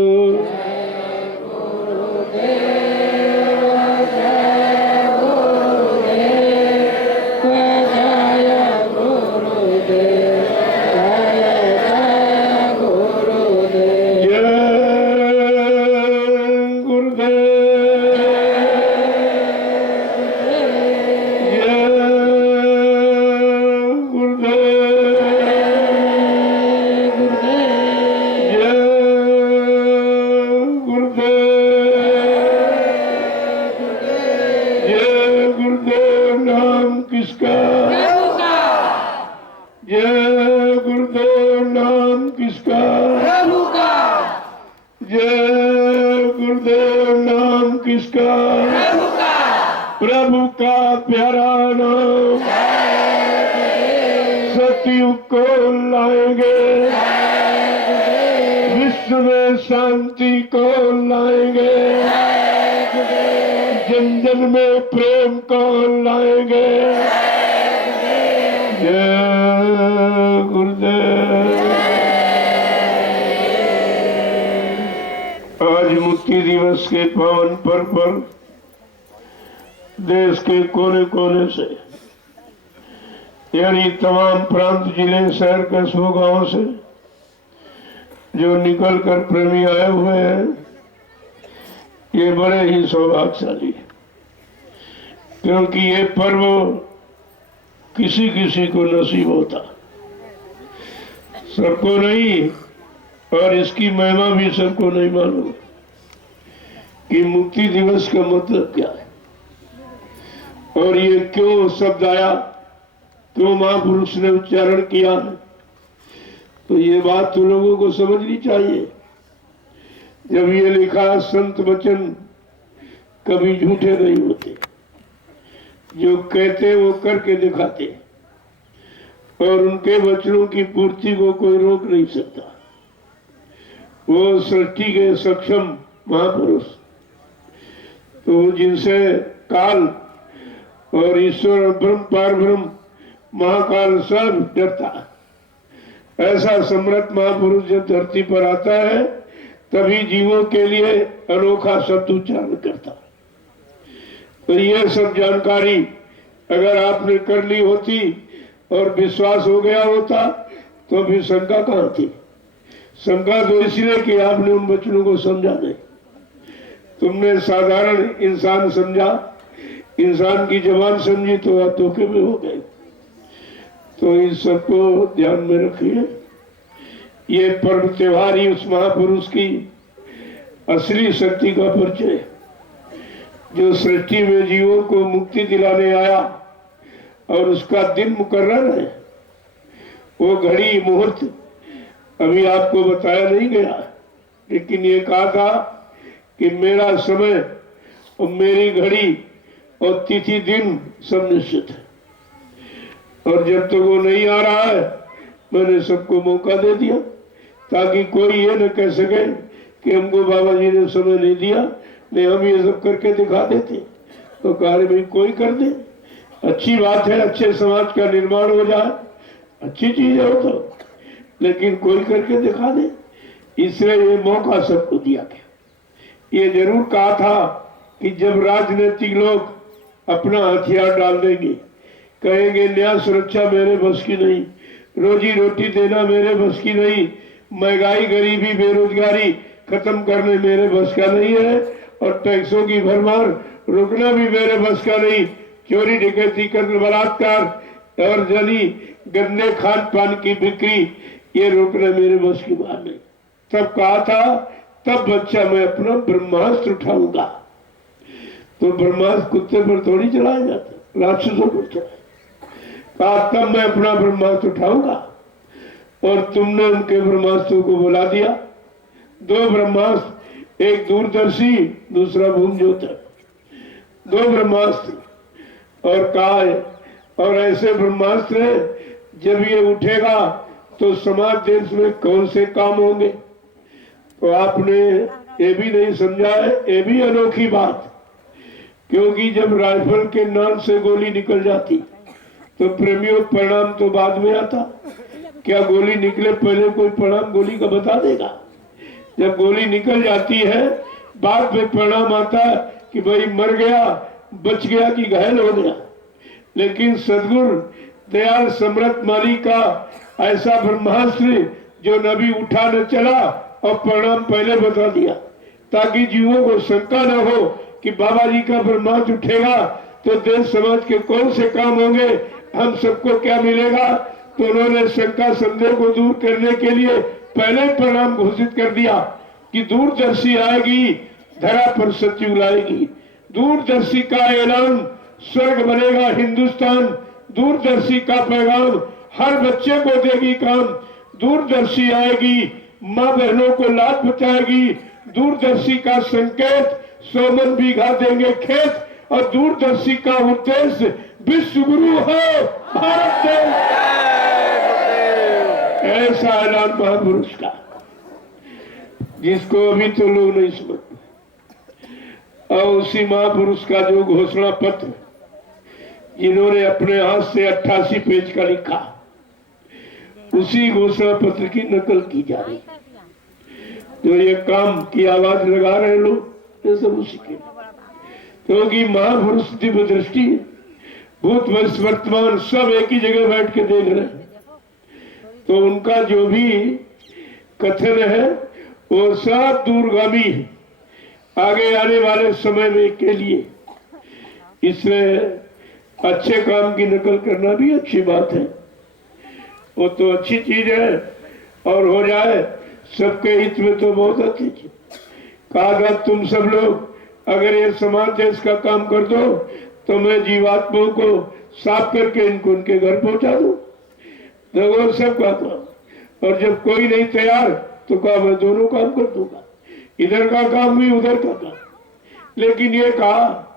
किसका? प्रभु का। जय गुरुदेव नाम किसका? प्रभु का। जय गुरुदेव नाम किसका? प्रभु का। प्रभु का प्यारा नाम सतयुग को लाएंगे, विश्व में शांति को लाएंगे, जन जन में प्रेम को लाएंगे। जय गुरुदेव। आज मुक्ति दिवस के पावन पर्व पर देश के कोने कोने से यानी तमाम प्रांत, जिले, शहर, कस्बों, गांव से जो निकल कर प्रेमी आए हुए हैं, ये बड़े ही सौभाग्यशाली, क्योंकि ये पर्व किसी किसी को नसीब होता, सबको नहीं, और इसकी महिमा भी सबको नहीं मालूम कि मुक्ति दिवस का मतलब क्या है और ये क्यों शब्द आया, क्यों महापुरुष ने उच्चारण किया है। तो ये बात तो लोगों को समझनी चाहिए। जब ये लिखा, संत वचन कभी झूठे नहीं होते, जो कहते वो करके दिखाते, और उनके वचनों की पूर्ति को कोई रोक नहीं सकता। वो सृष्टि के सक्षम महापुरुष, तो जिनसे काल और ईश्वर और ब्रह्म, पार ब्रह्म, महाकाल सब डरता, ऐसा सम्राट महापुरुष जब धरती पर आता है तभी जीवों के लिए अनोखा शब्द उच्चारण करता। तो ये सब जानकारी अगर आपने कर ली होती और विश्वास हो गया होता तो फिर शंका कहाँ थी। शंका तो इसलिए कि आपने उन वचनों को समझा नहीं, तुमने साधारण इंसान समझा, इंसान की जबान समझी, तो आप धोखे में हो गए। तो इन सबको ध्यान में रखिए। ये पर्व त्योहार ही उस महापुरुष की असली शक्ति का परिचय, जो सृष्टि में जीवों को मुक्ति दिलाने आया और उसका दिन मुकर्रर है। वो घड़ी मुहूर्त अभी आपको बताया नहीं गया, लेकिन ये कहा था कि मेरा समय और मेरी घड़ी और तिथि दिन सब निश्चित है, और जब तक वो नहीं आ रहा है मैंने सबको मौका दे दिया, ताकि कोई ये न कह सके कि हमको बाबा जी ने समय नहीं दिया, नहीं हम ये सब करके दिखा देते। तो कार्य भी कोई कर दे, अच्छी बात है, अच्छे समाज का निर्माण हो जाए, अच्छी चीज है वो तो, लेकिन कोई करके दिखा दे, इसलिए ये मौका सबको दिया गया। ये जरूर कहा था कि जब राजनीतिक लोग अपना हथियार डाल देंगे, कहेंगे न्याय सुरक्षा मेरे बस की नहीं, रोजी रोटी देना मेरे बस की नहीं, महंगाई, गरीबी, बेरोजगारी खत्म करने मेरे बस का नहीं है, और टैक्सों की भरमार रोकना भी मेरे बस का नहीं, चोरी डकैती, कत्ल, बलात्कार और जली गंदे खान पान की बिक्री ये रोकना मेरे बस की बात नहीं। तब कहा था, तब बच्चा मैं अपना ब्रह्मास्त्र उठाऊंगा। तो ब्रह्मास्त्र कुत्ते पर थोड़ी चलाया जाता, राक्षसों पर चलाया। कहा तब मैं अपना ब्रह्मास्त्र उठाऊंगा, और तुमने उनके ब्रह्मास्त्रों को बुला दिया। दो ब्रह्मास्त्र, एक दूरदर्शी, दूसरा भूमज्योतर, दो ब्रह्मास्त्र, और कहा है और ऐसे ब्रह्मास्त्र है, जब ये उठेगा तो समाज देश में कौन से काम होंगे। तो आपने ये भी नहीं समझा है, ये भी अनोखी बात, क्योंकि जब राइफल के नाल से गोली निकल जाती तो प्रेमियों परिणाम तो बाद में आता। क्या गोली निकले पहले कोई परिणाम गोली का बता देगा? जब गोली निकल जाती है बाद में परिणाम आता है कि भाई मर गया, बच गया कि घायल हो गया। लेकिन सदगुरु दयाल सम्राट माली का ऐसा ब्रह्मास्त्र जो नबी उठा न चला और परिणाम पहले बता दिया, ताकि जीवों को शंका न हो कि बाबा जी का ब्रह्मास्त्र उठेगा तो देश समाज के कौन से काम होंगे, हम सबको क्या मिलेगा। तो उन्होंने शंका संदेह को दूर करने के लिए पहले परिणाम घोषित कर दिया कि दूरदर्शी आएगी, धरा पर सत्ययुग लाएगी। दूरदर्शी का ऐलान, स्वर्ग बनेगा हिंदुस्तान, दूरदर्शी का पैगाम हर बच्चे को देगी काम। दूरदर्शी आएगी, माँ बहनों को लाभ बचाएगी। दूरदर्शी का संकेत, 100 मन बीघा देंगे खेत और दूरदर्शी का उद्देश्य विश्व गुरु है भारत देश। ऐसा ऐलान महापुरुष का, जिसको अभी तो लोग नहीं समझते। और उसी महापुरुष का जो घोषणा पत्र जिन्होंने अपने हाथ से 88 पेज का लिखा, उसी घोषणा पत्र की नकल की जा रही। जो ये काम की आवाज लगा रहे लोग, ये सब उसी के, क्योंकि महापुरुष दिव्य दृष्टि है, भूत वर्तमान सब एक ही जगह बैठ के देख रहे हैं। तो उनका जो भी कथन है वो सब दूरगामी है, आगे आने वाले समय में के लिए। इसलिए अच्छे काम की नकल करना भी अच्छी बात है, वो तो अच्छी चीज है, और हो जाए सबके हित में तो बहुत अच्छी चीज। कहा तुम सब लोग अगर ये समाज देश का काम कर दो तो मैं जीवात्माओं को साफ करके इनको उनके घर पहुंचा दूं। देखो सबका काम, और जब कोई नहीं तैयार तो कहा मैं दोनों काम कर दूंगा, इधर का काम भी उधर का काम। लेकिन ये कहा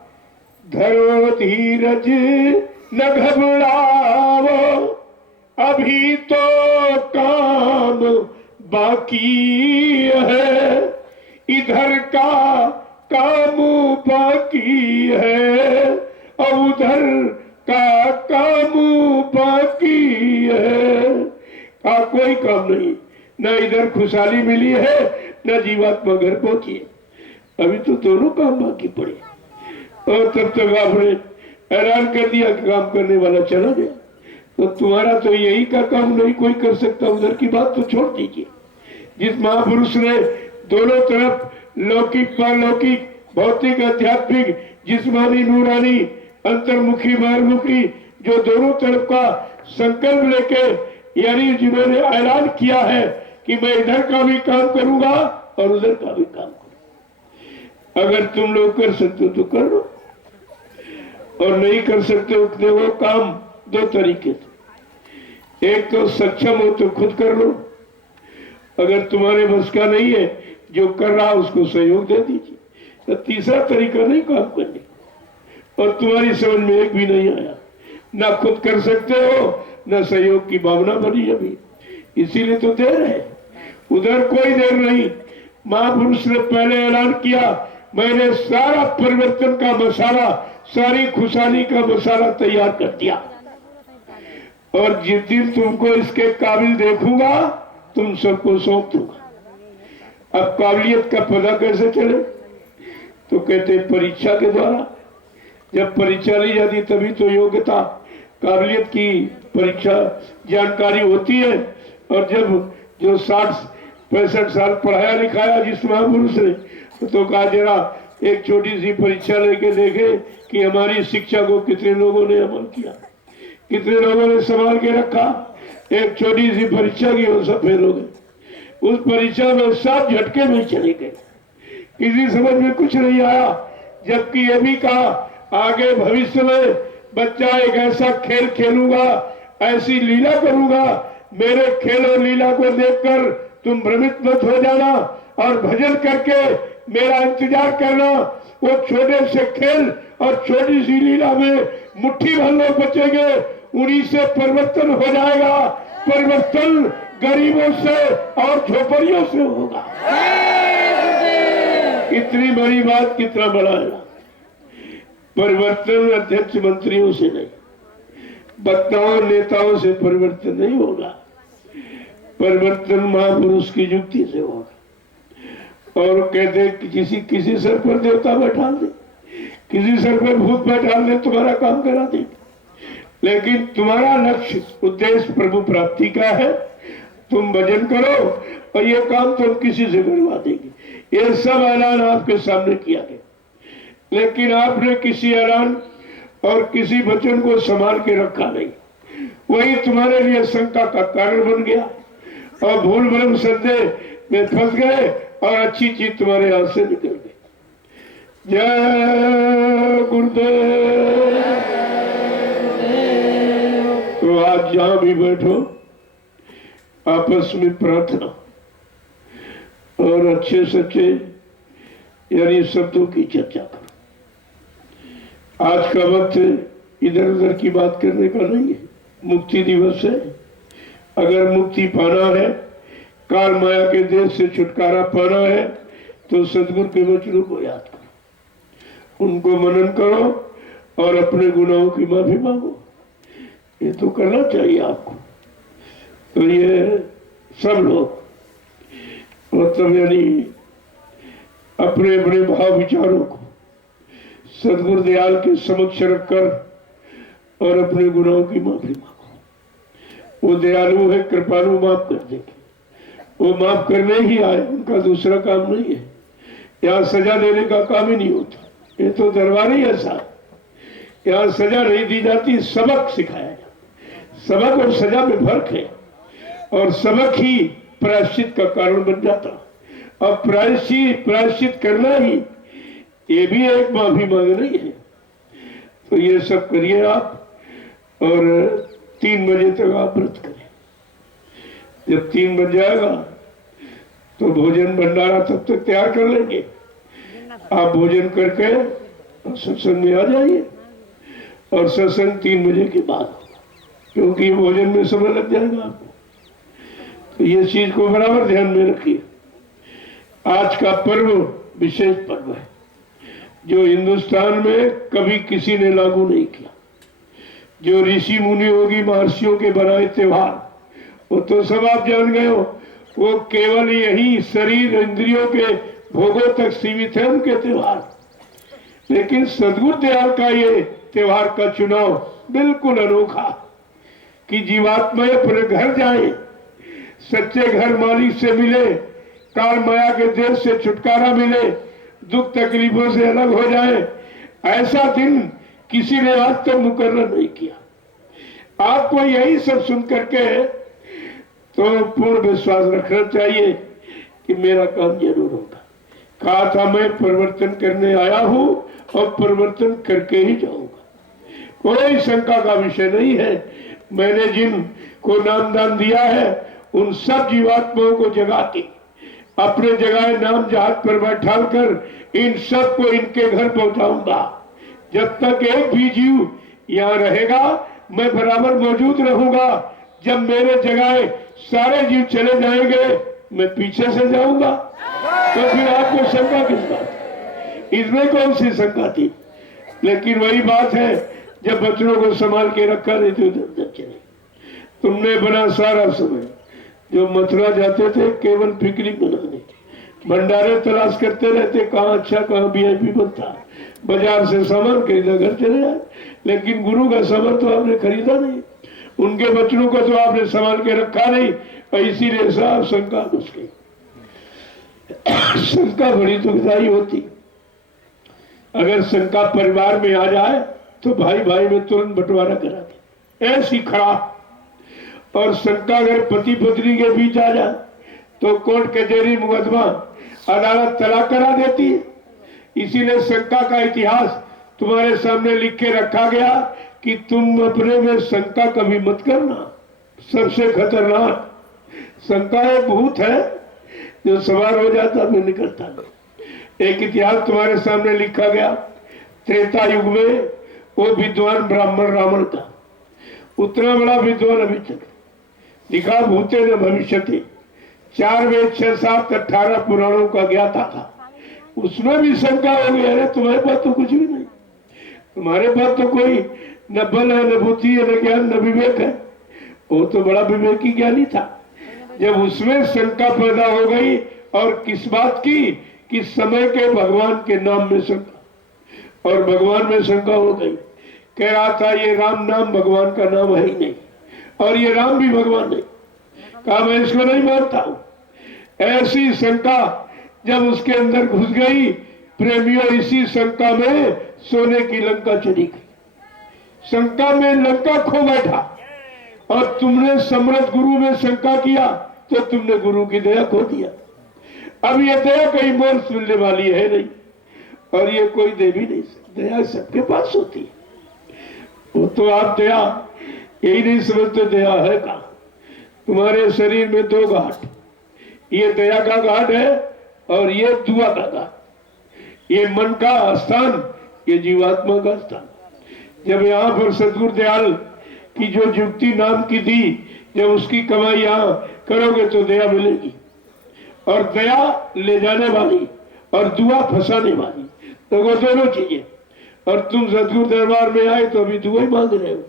धरो धीरज न घबराओ, अभी तो काम बाकी है, इधर का काम बाकी है और उधर का काम बाकी है। का कोई काम नहीं, न इधर खुशहाली मिली है न जीवात्मा घर पहुंची है, अभी तो दोनों काम बाकी पड़े। और तब तक आपने ऐलान कर दिया कि काम करने वाला चला गया, तो तुम्हारा तो यही का काम नहीं कोई कर सकता, उधर की बात तो छोड़ दीजिए। जिस महापुरुष ने दोनों तरफ लौकिक पारलौकिक भौतिक आध्यात्मिक जिस्मानी नूरानी अंतर्मुखी बाहरमुखी जो दोनों तरफ का संकल्प लेके, यानी जिन्होंने ऐलान किया है कि मैं इधर का भी काम करूंगा और उधर का भी काम करूंगा। अगर तुम लोग कर सकते हो तो कर लो, और नहीं कर सकते उतने वो काम दो तरीके से, एक तो सक्षम हो तो खुद कर लो, अगर तुम्हारे बस का नहीं है जो कर रहा उसको सहयोग दे दीजिए। तो तीसरा तरीका नहीं काम करने, और तुम्हारी समझ में एक भी नहीं आया, ना खुद कर सकते हो न सहयोग की भावना बनी अभी, इसीलिए तो देर है, उधर कोई देर नहीं। महापुरुष ने पहले ऐलान किया मैंने सारा परिवर्तन का मसाला, सारी खुशहाली का मसाला तैयार कर दिया, और जिस दिन तुमको इसके काबिल देखूंगा तुम सबको सौंप दूंगा। अब काबिलियत का पता कैसे चले, तो कहते परीक्षा के द्वारा। जब परीक्षा ली जाती तभी तो योग्यता काबिलियत की परीक्षा जानकारी होती है। और जब जो 60-65 साल पढ़ाया लिखाया जिस महापुरुष ने, तो कहा जरा एक छोटी सी परीक्षा लेके देखे कि हमारी शिक्षा को कितने लोगों ने अमल किया, कितने लोगों ने संभाल के रखा। एक छोटी सी परीक्षा की वो सब फेल हो गए, उस परीक्षा में सब झटके में चले गए, किसी समझ में कुछ नहीं आया। जबकि ये भी कहा आगे भविष्य में बच्चा एक ऐसा खेल खेलूंगा, ऐसी लीला करूंगा, मेरे खेल और लीला को देखकर तुम भ्रमित मत हो जाना और भजन करके मेरा इंतजार करना। वो छोटे से खेल और छोटी सी लीला में मुट्ठी भर लोग बचेंगे, उन्हीं से परिवर्तन हो जाएगा। परिवर्तन गरीबों से और झोपड़ियों से होगा। इतनी बड़ी बात कितना बड़ा है। परिवर्तन अध्यक्ष मंत्रियों से नहीं, वक्ताओं नेताओं से परिवर्तन नहीं होगा, परिवर्तन महापुरुष की युक्ति से होगा। और कहते किसी सर पर देवता बैठा दे, किसी सर पर भूत बैठा दे, तुम्हारा काम करा दे, लेकिन तुम्हारा लक्ष्य उद्देश्य प्रभु प्राप्ति का है। तुम भजन करो और ये काम तुम किसी से करवा देंगे। ये सब ऐलान आपके सामने किया गया, लेकिन आपने किसी ऐलान और किसी वचन को संभाल के रखा नहीं, वही तुम्हारे लिए शंका का कारण बन गया और भूल भ्रम संदेह में फंस गए और अच्छी चीज तुम्हारे हाथ से निकल गई। जय गुरुदेव। तो आज जहां भी बैठो आपस में प्रार्थना और अच्छे सच्चे यानी शब्दों की चर्चा करो। आज का वक्त इधर उधर की बात करने का नहीं है, मुक्ति दिवस है। अगर मुक्ति पाना है, काल माया के देश से छुटकारा पाना है, तो सदगुरु के वचनों को याद करो, उनको मनन करो और अपने गुनाहों की माफी मांगो। ये तो करना चाहिए आपको। तो ये सब लोग मतलब यानी अपने अपने भाव विचारों को सदगुरु दयाल के समक्ष रखकर और अपने गुनाहों की माफी मांगो। वो दयालु है, कृपालु, माफ कर देंगे। वो माफ करने ही आए, उनका दूसरा काम नहीं है। यहाँ सजा देने का काम ही नहीं होता, ये तो दरबार ही ऐसा है। यहाँ सजा नहीं दी जाती, सबक सिखाया जाता। सबक और सजा में फर्क है, और सबक ही प्रायश्चित का कारण बन जाता। अब प्रायश्चित करना ही ये भी एक माफी मांगना ही है। तो ये सब करिए आप, और 3 बजे तक आप व्रत करें। जब 3 बज जाएगा तो भोजन भंडारा तब तक तैयार कर लेंगे। आप भोजन करके सत्संग में आ जाइए, और सत्संग 3 बजे के बाद होगा, क्योंकि भोजन में समय लग जाएगा आपको। तो ये चीज को बराबर ध्यान में रखिए। आज का पर्व विशेष पर्व है, जो हिंदुस्तान में कभी किसी ने लागू नहीं किया। जो ऋषि मुनि योगी महर्षियों के बनाए त्योहार, वो तो सब आप जान गए हो, वो केवल यही शरीर इंद्रियों के भोगों तक सीमित है उनके त्योहार। लेकिन सदगुरु दयाल का ये त्योहार का चुनाव बिल्कुल अनोखा, कि जीवात्मा अपने घर जाए, सच्चे घर मालिक से मिले, काल माया के देश से छुटकारा मिले, दुख तकलीफों से अलग हो जाए। ऐसा दिन किसी ने आज तक मुकर्रर नहीं किया। आपको यही सब सुन करके तो पूर्ण विश्वास रखना चाहिए कि मेरा काम जरूर होगा। कहा था मैं परिवर्तन करने आया हूं और परिवर्तन करके ही जाऊंगा। कोई शंका का विषय नहीं है। मैंने जिनको नाम दान दिया है उन सब जीवात्माओं को जगा के अपने जगह नाम जहाज पर बैठा कर इन सब को इनके घर पहुंचाऊंगा। जब तक एक भी जीव यहाँ रहेगा मैं बराबर मौजूद रहूंगा। जब मेरे जगह सारे जीव चले जाएंगे मैं पीछे से जाऊंगा, तो फिर आपको शंका किस बात? इसमें कौन सी शंका थी? लेकिन वही बात है, जब बच्चों को संभाल के रखा नहीं तो उधर चले। तुमने बना सारा समय, जो मथुरा जाते थे केवल पिकनिक बनाने, भंडारे तलाश करते रहते, कहाँ अच्छा कहाँ VIP बनता, बाजार से सामान खरीदा घर चले जाए। लेकिन गुरु का सामान तो आपने खरीदा नहीं, उनके बच्चों को तो आपने संभाल के रखा नहीं, और इसीलिए साहब शंका घुस गई। शंका बड़ी दुखदाई होती। अगर शंका परिवार में आ जाए तो भाई भाई में तुरंत बंटवारा करा दे, ऐसी खराब। और शंका अगर पति पत्नी के बीच आ जाए तो कोर्ट कचहरी मुकदमा अदालत तलाक करा देती है। इसीलिए शंका का इतिहास तुम्हारे सामने लिख के रखा गया कि तुम अपने में शंका कभी मत करना। सबसे खतरनाक शंका एक भूत है जो सवार हो जाता फिर निकलता नहीं। एक इतिहास तुम्हारे सामने लिखा गया, त्रेता युग में वो विद्वान ब्राह्मण रावण का, उतना बड़ा विद्वान अभी तक लिखा भूते न भविष्यति, 4 वेद 6 7 18 पुराणों का ज्ञाता था। उसमें भी शंका हो गई, अरे तुम्हारे पास तो कुछ भी नहीं, तुम्हारे पास तो कोई न बल है, न बुद्धि है, न ज्ञान, न विवेक है। वो तो बड़ा विवेकी ज्ञानी था। जब उसमें शंका पैदा हो गई, और किस बात की, कि समय के भगवान के नाम में शंका, और भगवान में शंका हो गई। कह रहा था ये राम नाम भगवान का नाम है ही नहीं, और ये राम भी भगवान नहीं। कहा मैं इसको नहीं मानता हूं। ऐसी शंका जब उसके अंदर घुस गई, प्रेमियों इसी शंका में सोने की लंका चली गई। शंका में लंका खो बैठा, और तुमने समर्थ गुरु में शंका किया तो तुमने गुरु की दया खो दिया। अब ये दया कहीं मोल मिलने वाली है नहीं, और ये कोई दे भी नहीं सकती। दया सबके पास होती है। वो तो आप दया यही नहीं समझते दया है का। तुम्हारे शरीर में 2 घाट, ये दया का घाट है और ये दुआ का घाट। ये मन का स्थान, ये जीवात्मा का स्थान। जब यहाँ पर सतगुरु दयाल की जो युक्ति नाम की थी, जब उसकी कमाई यहाँ करोगे तो दया मिलेगी, और दया ले जाने वाली और दुआ फंसाने वाली, तो वो दोनों चीजें। और तुम सतगुरु दरबार में आए तो अभी दुआ ही मांग रहे हो,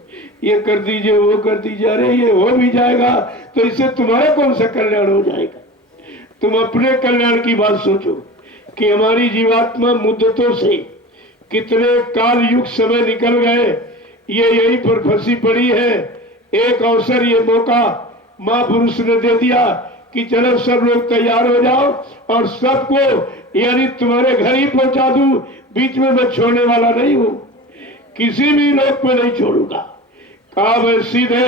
ये कर दीजिए वो कर दीजिए। अरे ये हो भी जाएगा तो इससे तुम्हारा कौन सा कल्याण हो जाएगा? तुम अपने कल्याण की बात सोचो कि हमारी जीवात्मा मुद्दतों से कितने काल युग समय निकल गए, ये यहीं पर फंसी पड़ी है। एक अवसर, ये मौका महापुरुष ने दे दिया कि चलो सब लोग तैयार हो जाओ और सबको यानी तुम्हारे घर ही पहुंचा दूं, बीच में मैं छोड़ने वाला नहीं हूं, किसी भी लोग पे नहीं छोड़ूंगा। कहा मैं सीधे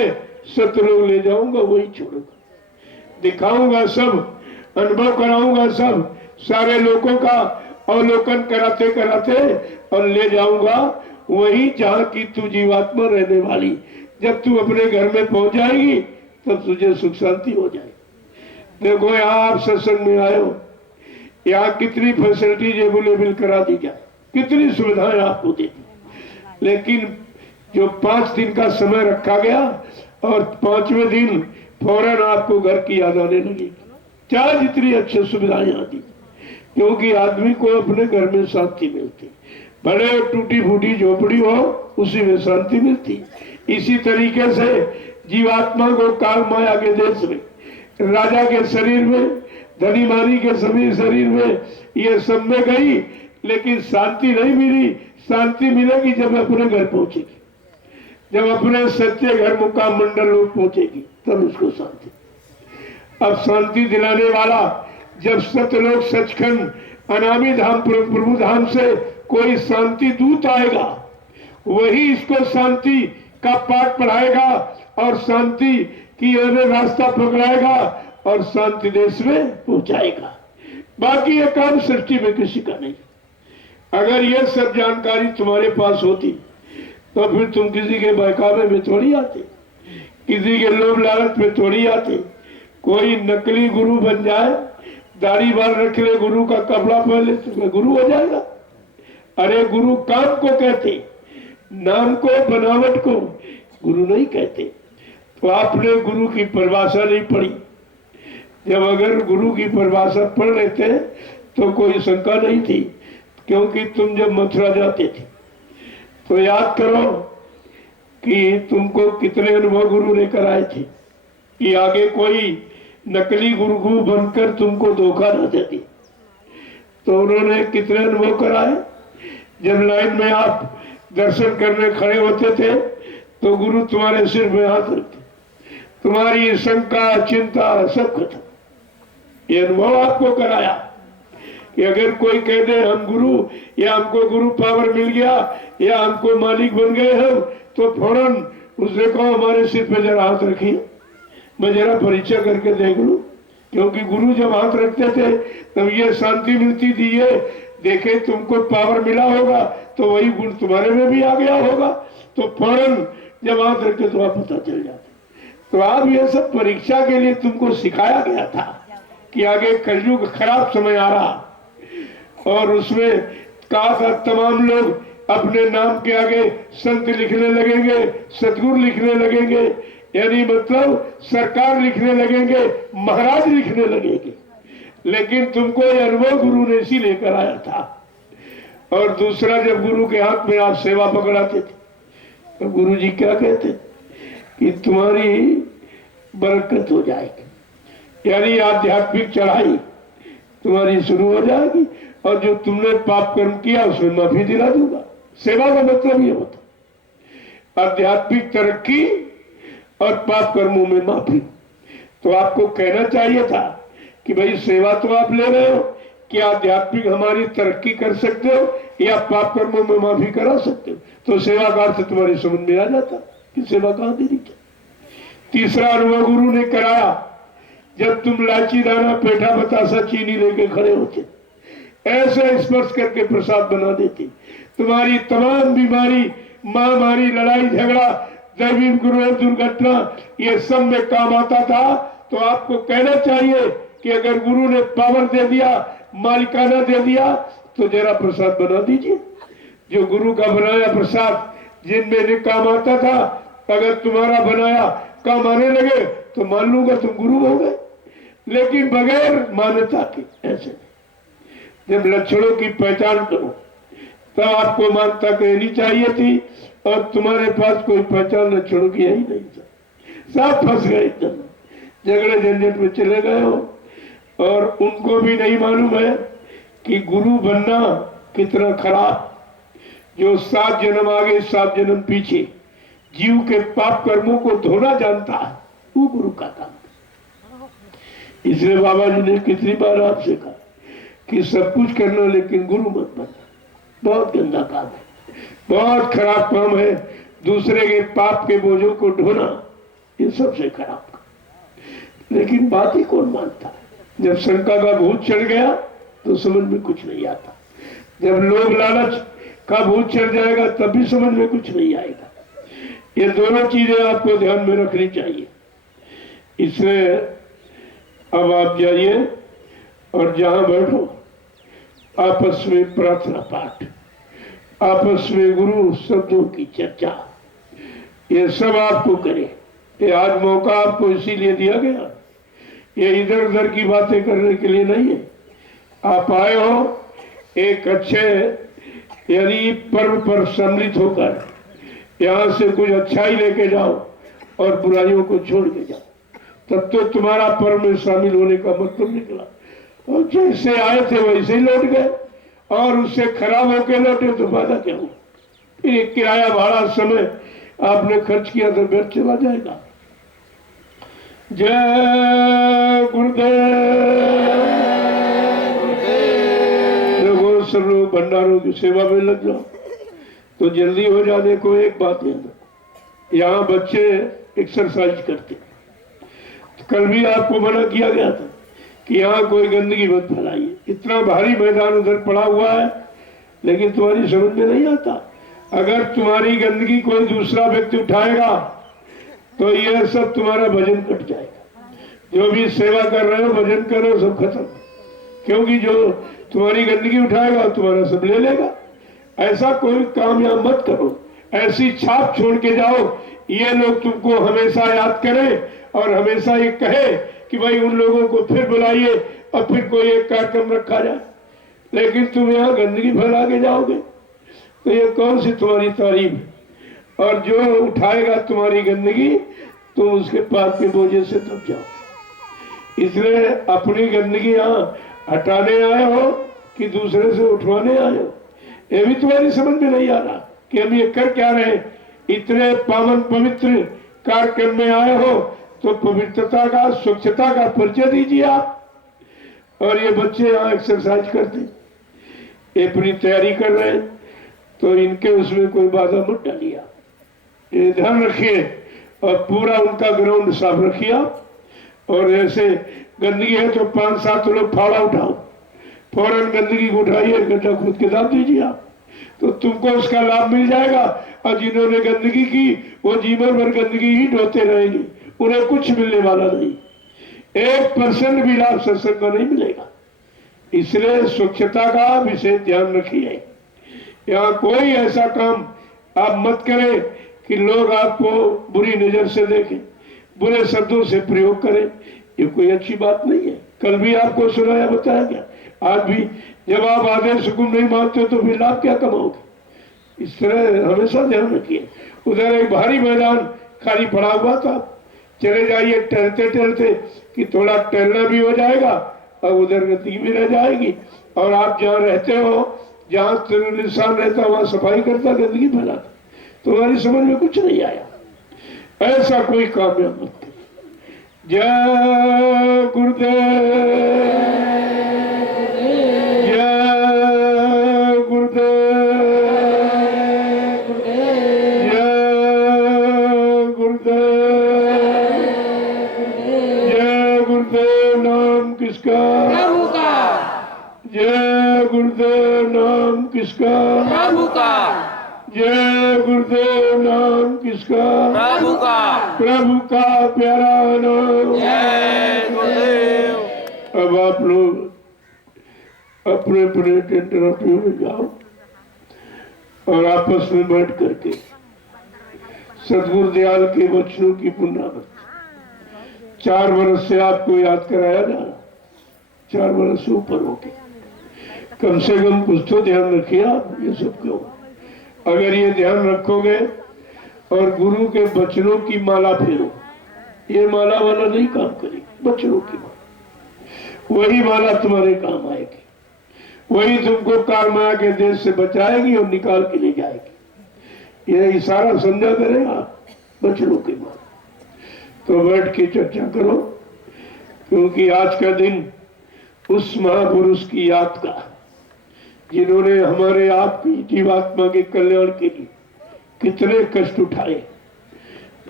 सतलोक ले जाऊंगा, वही छोड़ूंगा, दिखाऊंगा सब, अनुभव कराऊंगा सब, सारे लोगों का अवलोकन कराते कराते और ले जाऊंगा वही जहां की तू जीवात्मा रहने वाली। जब तू अपने घर में पहुंच जाएगी तब तुझे सुख शांति हो जाएगी। देखो यहाँ आप सत्संग में आए हो, यहाँ कितनी फैसिलिटीज अवेलेबल करा दी जाए, कितनी सुविधाएं आपको दे दी, लेकिन जो 5 दिन का समय रखा गया और 5वें दिन फौरन आपको घर की याद आने लगेगी। चाहे जितनी अच्छी सुविधाएं यहाँ दी, क्योंकि आदमी को अपने घर में शांति मिलती, भले टूटी फूटी झोपड़ी हो उसी में शांति मिलती। इसी तरीके से जीवात्मा को काल माया के देश में, राजा के शरीर में, धनी मानी के सभी शरीर में, ये सब में गई, लेकिन शांति नहीं मिली। शांति मिलेगी जब अपने घर पहुंचेगी, जब अपने सच्चे घर मुकाम मंडल लोग पहुंचेगी, तब उसको शांति। अब शांति दिलाने वाला जब सतलोक सचखंड अनामी धाम प्रभु धाम से कोई शांति दूत आएगा, वही इसको शांति का पाठ पढ़ाएगा और शांति की रास्ता पकड़ाएगा और शांति देश में पहुंचाएगा। बाकी ये काम सृष्टि में किसी का नहीं। अगर ये सब जानकारी तुम्हारे पास होती तो फिर तुम किसी के बहकावे में थोड़ी आते, किसी के लोभ लालच में थोड़ी आते। कोई नकली गुरु बन जाए, दाढ़ी बाल रख ले, गुरु का कपड़ा पहन ले, तो गुरु हो जाएगा। अरे गुरु काम को कहते, नाम को, बनावट को गुरु नहीं कहते। तो आपने गुरु की परिभाषा नहीं पढ़ी। जब अगर गुरु की परिभाषा पढ़ लेते तो कोई शंका नहीं थी, क्योंकि तुम जब मथुरा जाते थे तो याद करो कि तुमको कितने अनुभव गुरु ने कराए थे कि आगे कोई नकली गुरु बनकर तुमको धोखा न देती। तो उन्होंने कितने अनुभव कराए। जब लाइन में आप दर्शन करने खड़े होते थे तो गुरु तुम्हारे सिर में हाथ रखते, तुम्हारी शंका चिंता सब खत्म। ये अनुभव आपको कराया कि अगर कोई कह दे हम गुरु, या हमको गुरु पावर मिल गया, या हमको मालिक बन गए हम, तो फौरन उसने कहा हमारे सिर पे जरा हाथ रखिए, मैं जरा परीक्षा करके देख लूं। क्योंकि गुरु जब हाथ रखते थे तब ये शांति मिलती थी, ये देखे तुमको पावर मिला होगा तो वही गुण तुम्हारे में भी आ गया होगा, तो फौरन जब हाथ रखते तो आप पता चल जाते। तो आप ये सब परीक्षा के लिए तुमको सिखाया गया था कि आगे कलयुग खराब समय आ रहा, और उसमें कहा था तमाम लोग अपने नाम के आगे संत लिखने लगेंगे, सतगुरु लिखने लगेंगे, यानी मतलब सरकार लिखने लगेंगे, महाराज लिखने लगेंगे। लेकिन तुमको ये अनुभव गुरु ने इसीलिए कराया था। और दूसरा, जब गुरु के हाथ में आप सेवा पकड़ाते थे तो गुरु जी क्या कहते कि तुम्हारी बरकत हो जाएगी, यानी आध्यात्मिक चढ़ाई तुम्हारी शुरू हो जाएगी, और जो तुमने पाप कर्म किया उसमें माफी दिला दूंगा। सेवा का मतलब ये होता, आध्यात्मिक तरक्की और पाप कर्मों में माफी। तो आपको कहना चाहिए था कि भाई सेवा तो आप ले रहे हो, क्या आध्यात्मिक हमारी तरक्की कर सकते हो या पाप कर्मों में माफी करा सकते हो? तो सेवा का अर्थ तुम्हारी समझ में आ जाता कि सेवा कहां देनी चाहिए। तीसरा अनुभव गुरु ने कराया, जब तुम लाची दाना पेठा बतासा चीनी लेके खड़े होते, ऐसे स्पर्श करके प्रसाद बना देते, तुम्हारी तमाम बीमारी, महामारी, लड़ाई झगड़ा, दैवी गुरु दुर्घटना, ये सब में काम आता था। तो आपको कहना चाहिए कि अगर गुरु ने पावर दे दिया, मालिकाना दे दिया, तो जरा प्रसाद बना दीजिए। जो गुरु का बनाया प्रसाद जिनमें नहीं काम आता था, अगर तुम्हारा बनाया काम आने लगे तो मान लूंगा तुम गुरु हो गए, लेकिन बगैर मान्यता के ऐसे नहीं। जब लक्षणों की पहचान करो तब आपको मान्यता कहनी चाहिए थी, और तुम्हारे पास कोई पहचान लक्षणों की यही नहीं था। सब फंस गए, एकदम झगड़े झंझट में चले गए हो, और उनको भी नहीं मालूम है कि गुरु बनना कितना खराब। जो 7 जन्म आगे 7 जन्म पीछे जीव के पाप कर्मों को धोना जानता है, वो गुरु का काम है। इसलिए बाबा जी ने कितनी बार आपसे कहा कि सब कुछ करना लेकिन गुरु मत बनना। बहुत गंदा काम है, बहुत खराब काम है। दूसरे के पाप के बोझों को ढोना ये सबसे खराब काम। लेकिन बात ही कौन मानता है। जब शंका का भूत चढ़ गया तो समझ में कुछ नहीं आता। जब लोभ लालच का भूत चढ़ जाएगा तब भी समझ में कुछ नहीं आएगा। ये दोनों चीजें आपको ध्यान में रखनी चाहिए। इसलिए अब आप जाइए और जहां बैठो आपस में प्रार्थना पाठ, आपस में गुरु शब्दों की चर्चा, ये सब आपको करे। ये आज मौका आपको इसीलिए दिया गया, ये इधर उधर की बातें करने के लिए नहीं है। आप आए हो एक अच्छे यानी पर्व पर सम्मिलित होकर, यहाँ से कुछ अच्छाई लेके जाओ और बुराइयों को छोड़ के जाओ, तब तो तुम्हारा पर्व में शामिल होने का मतलब निकला। और जैसे आए थे वैसे ही लौट गए, और उससे खराब होके लौटे तो फायदा क्या हुआ। एक किराया भाड़ा समय आपने खर्च किया तो व्यर्थ चला जाएगा। जय गुरुदेव। देखो सब लोग भंडारों की सेवा में लग जाओ तो जल्दी हो जाने को। एक बात याद, यहाँ बच्चे एक्सरसाइज करते, कल भी आपको मना किया गया था कि यहाँ कोई गंदगी मत फैलाइए। इतना भारी मैदान उधर पड़ा हुआ है, लेकिन तुम्हारी समझ में नहीं आता। अगर तुम्हारी गंदगी कोई दूसरा व्यक्ति उठाएगा तो यह सब तुम्हारा भजन कट जाएगा। जो भी सेवा कर रहे हो भजन करो, सब खत्म। क्योंकि जो तुम्हारी गंदगी उठाएगा तुम्हारा सब ले लेगा। ऐसा कोई काम यहाँ मत करो। ऐसी छाप छोड़ के जाओ ये लोग तुमको हमेशा याद करें और हमेशा ये कहे कि भाई उन लोगों को फिर बुलाइए और फिर कोई एक कार्यक्रम रखा जाए। लेकिन तुम यहाँ गंदगी फैला के जाओगे तो ये कौन सी तुम्हारी तारीफ है। और जो उठाएगा तुम्हारी गंदगी तुम उसके पाप के बोझे से दब जाओ। इसलिए अपनी गंदगी यहाँ हटाने आए हो कि दूसरे से उठवाने आए हो, ये भी तुम्हारी समझ में नहीं आ रहा कि हम ये कर क्या रहे। इतने पावन पवित्र कार्यक्रम में आए हो तो पवित्रता का, स्वच्छता का परिचय दीजिए आप। और ये बच्चे यहाँ एक्सरसाइज करते, ये अपनी तैयारी कर रहे हैं, तो इनके उसमें कोई बाधा मत डालिए। ये ध्यान रखिए और पूरा उनका ग्राउंड साफ रखिए आप। और ऐसे गंदगी है तो 5-7 लोग फाड़ा उठाओ, फौरन गंदगी को उठाइए, गड्ढा खुद के दाब दीजिए आप, तो तुमको उसका लाभ मिल जाएगा। और जिन्होंने गंदगी की वो जीवन भर गंदगी ही ढोते रहेंगे, उन्हें कुछ मिलने वाला नहीं। 1% भी लाभ सत्संग का नहीं मिलेगा। इसलिए स्वच्छता का विशेष ध्यान रखिए। यहाँ कोई ऐसा काम आप मत करें कि लोग आपको बुरी नजर से देखें, बुरे शब्दों से प्रयोग करें। ये कोई अच्छी बात नहीं है। कल भी आपको सुनाया बताया गया, आज भी जब आप आदेश हुकुम नहीं मानते तो फिर लाभ क्या कमाओगे। इस तरह हमेशा ध्यान रखिए। उधर एक भारी मैदान खाली पड़ा हुआ था, चले जाइए टहलते टहलते कि थोड़ा टहलना भी हो जाएगा और उधर गति भी रह जाएगी। और आप जहाँ रहते हो, जहाँ इंसान रहता वहां सफाई करता, गंदगी फैलाता, तुम्हारी समझ में कुछ नहीं आया। ऐसा कोई काम मत करिए। जय गुरुदेव, जय गुरुदेव, जय गुरुदेव, जय गुरुदेव। नाम किसका? प्रभु का। जय गुरुदेव। नाम किसका? प्रभु का। जय गुरुदेव। नाम किसका? प्रभु का। प्रभु का प्यारा नाम। जय गुरुदेव। अब आप लोग अपने अपने टेंट में जाओ और आपस में बैठ करके सदगुरु दयाल के वचनों की पुनरावृत्ति 4 वर्ष से आपको याद कराया जा रहा, 4 वर्ष से ऊपर हो गए। कम से कम कुछ तो ध्यान रखिए आप। ये सब क्यों? अगर ये ध्यान रखोगे और गुरु के वचनों की माला फेरो, ये माला वाला नहीं काम करेगी, वचनों की माला, वही माला तुम्हारे काम आएगी, वही तुमको काल माया के देश से बचाएगी और निकाल के ले जाएगी। ये इशारा समझा करें आप, वचनों की माला। तो बैठ के चर्चा करो, क्योंकि आज का दिन उस महापुरुष की याद का, जिन्होंने हमारे आपकी जीवात्मा के कल्याण के लिए कितने कष्ट उठाए।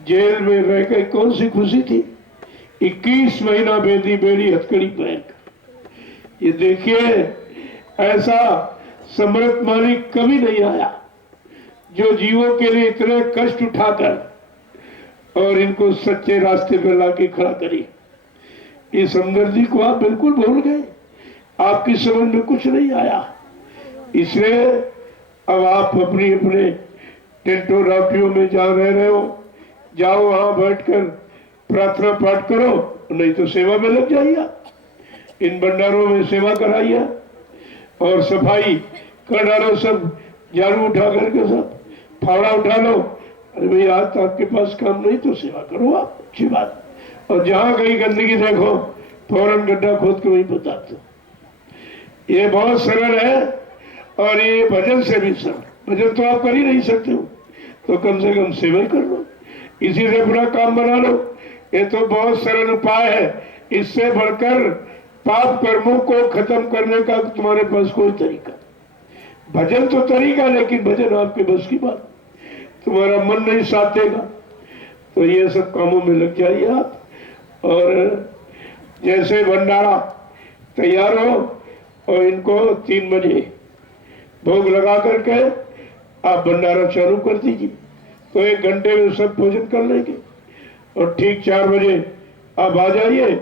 जेल में रह के कौन सी खुशी थी? 21 महीना बेदी बेड़ी हथकड़ी पहन कर। ये देखिए, ऐसा समर्थ मालिक कभी नहीं आया जो जीवों के लिए इतने कष्ट उठाकर और इनको सच्चे रास्ते पर लाके खड़ा करे। इस हमदर्दी को आप बिल्कुल भूल गए, आपकी समझ में कुछ नहीं आया। इसलिए अब आप अपनी अपने टेंटो राउटियों में जहाँ रह रहे हो, जाओ वहां बैठकर प्रार्थना पाठ करो, नहीं तो सेवा में लग जाइए। इन भंडारों में सेवा कराइए और सफाई कर डालो, सब झाड़ू उठा करके, सब फावड़ा उठा लो। अरे भाई, आज तो आपके पास काम नहीं तो सेवा करो आप, अच्छी बात। और जहां कहीं गंदगी देखो, फौरन गड्ढा खोद के वही बता दो। ये बहुत सरल है और ये भजन से भी सरल। भजन तो आप कर ही नहीं सकते हो, तो कम से कम सेवा कर लो, इसी से अपना काम बना लो। ये तो बहुत सरल उपाय है। इससे बढ़कर पाप कर्मों को खत्म करने का तुम्हारे पास कोई तरीका। भजन तो तरीका, लेकिन भजन आपके बस की बात, तुम्हारा मन नहीं साथ देगा। तो ये सब कामों में लग जाइए आप। और जैसे भंडारा तैयार हो और इनको 3 बजे भोग लगा करके आप भंडारा चालू कर दीजिए, तो 1 घंटे में सब भोजन कर लेंगे। और ठीक 4 बजे आप आ जाइए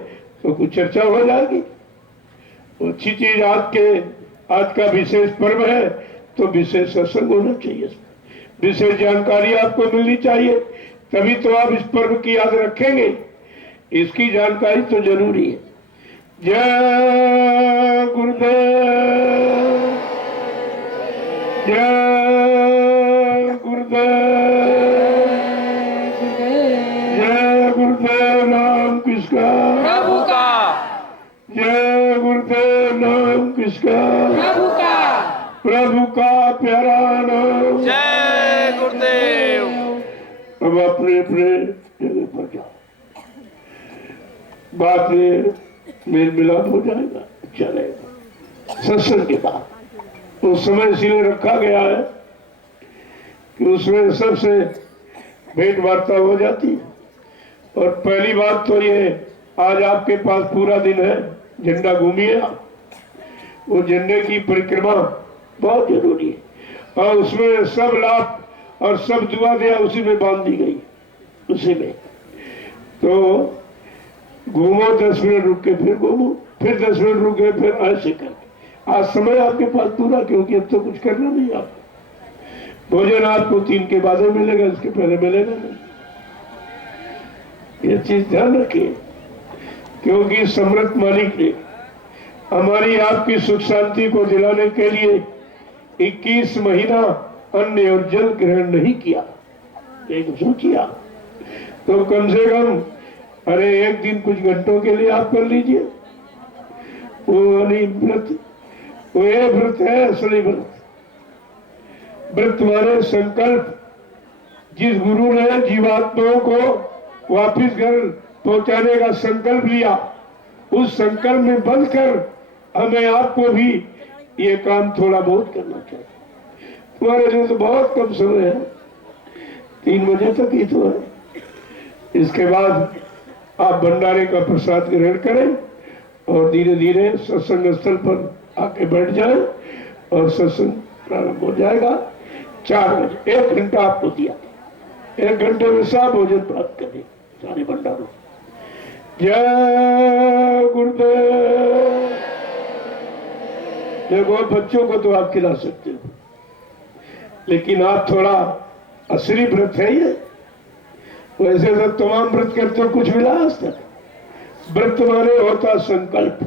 तो कुछ चर्चा हो जाएगी। अच्छी चीज, आज का विशेष पर्व है तो विशेष सत्संग होना चाहिए, विशेष जानकारी आपको मिलनी चाहिए, तभी तो आप इस पर्व की याद रखेंगे। इसकी जानकारी तो जरूरी है। जय गुरुदेव, जय गुरुदेव, जय गुरुदेव नाम किसका? प्रभु का। जय गुरुदेव नाम किसका? प्रभु का। प्रभु का प्यारा नाम। जय गुरुदेव। अब अपने अपने जगह पर जाओ, बाद में मेल मिलाप हो जाएगा, अच्छा रहेगा। सत्संग के बाद उस समय इसीलिए रखा गया है कि उसमें सबसे भेंट वार्ता हो जाती है। और पहली बात तो ये, आज आपके पास पूरा दिन है, झंडा घूमिए आप। वो झंडे की परिक्रमा बहुत जरूरी है और उसमें सब लाभ और सब दुआ दिया उसी में बांध दी गई, उसी में। तो घूमो, 10 मिनट रुक के फिर घूमो, फिर 10 मिनट रुक गए, फिर ऐसे करके। आज समय आपके पास पूरा, क्योंकि अब तो कुछ करना नहीं आपको। भोजन आपको 3 के बाद मिलेगा, इसके पहले मिलेगा नहीं। ये चीज ध्यान रखिए, क्योंकि समर्थ मालिक ने हमारी आपकी सुख शांति को दिलाने के लिए 21 महीना अन्न और जल ग्रहण नहीं किया। एक सोचिए, तो कम से कम अरे 1 दिन कुछ घंटों के लिए आप कर लीजिए। वो नहीं व्रत, वो ये व्रत है असली व्रत। व्रत माने संकल्प। जिस गुरु ने जीवात्माओं को वापिस घर पहुंचाने का संकल्प लिया, उस संकल्प में बंध कर हमें आपको भी ये काम थोड़ा बहुत करना चाहिए। तुम्हारे लिए तो बहुत कम समय है, 3 बजे तक ही तो है। इसके बाद आप भंडारे का प्रसाद ग्रहण करें और धीरे धीरे सत्संग स्थल पर आके बैठ जाएं और सत्संग प्रारंभ हो जाएगा। 4 बजे 1 घंटा आपको दिया, 1 घंटे में सब भोजन प्राप्त करें सारे भंडारों। जय गुरुदेव। देखो, बच्चों को तो आप खिला सकते हो, लेकिन आप थोड़ा असली व्रत है ये। वैसे तो तमाम व्रत करते हो, कुछ मिला आज तक? व्रत माने होता संकल्प।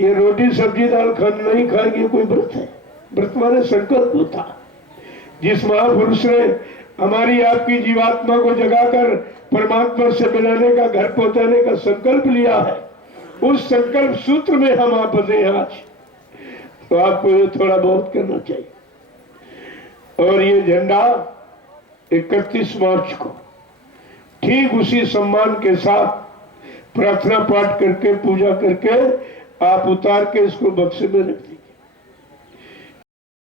ये रोटी सब्जी दाल खाना नहीं खाएंगे कोई व्रत है? व्रत माने संकल्प होता। जिस महापुरुष ने हमारी आपकी जीवात्मा को जगाकर परमात्मा से मिलाने का, घर पहुंचाने का संकल्प लिया है, उस संकल्प सूत्र में हम आप बंधे हैं आज। तो आपको ये थोड़ा बहुत करना चाहिए। और ये झंडा 31 मार्च को ठीक उसी सम्मान के साथ प्रार्थना पाठ करके, पूजा करके आप उतार के इसको बक्से में रख दीजिए।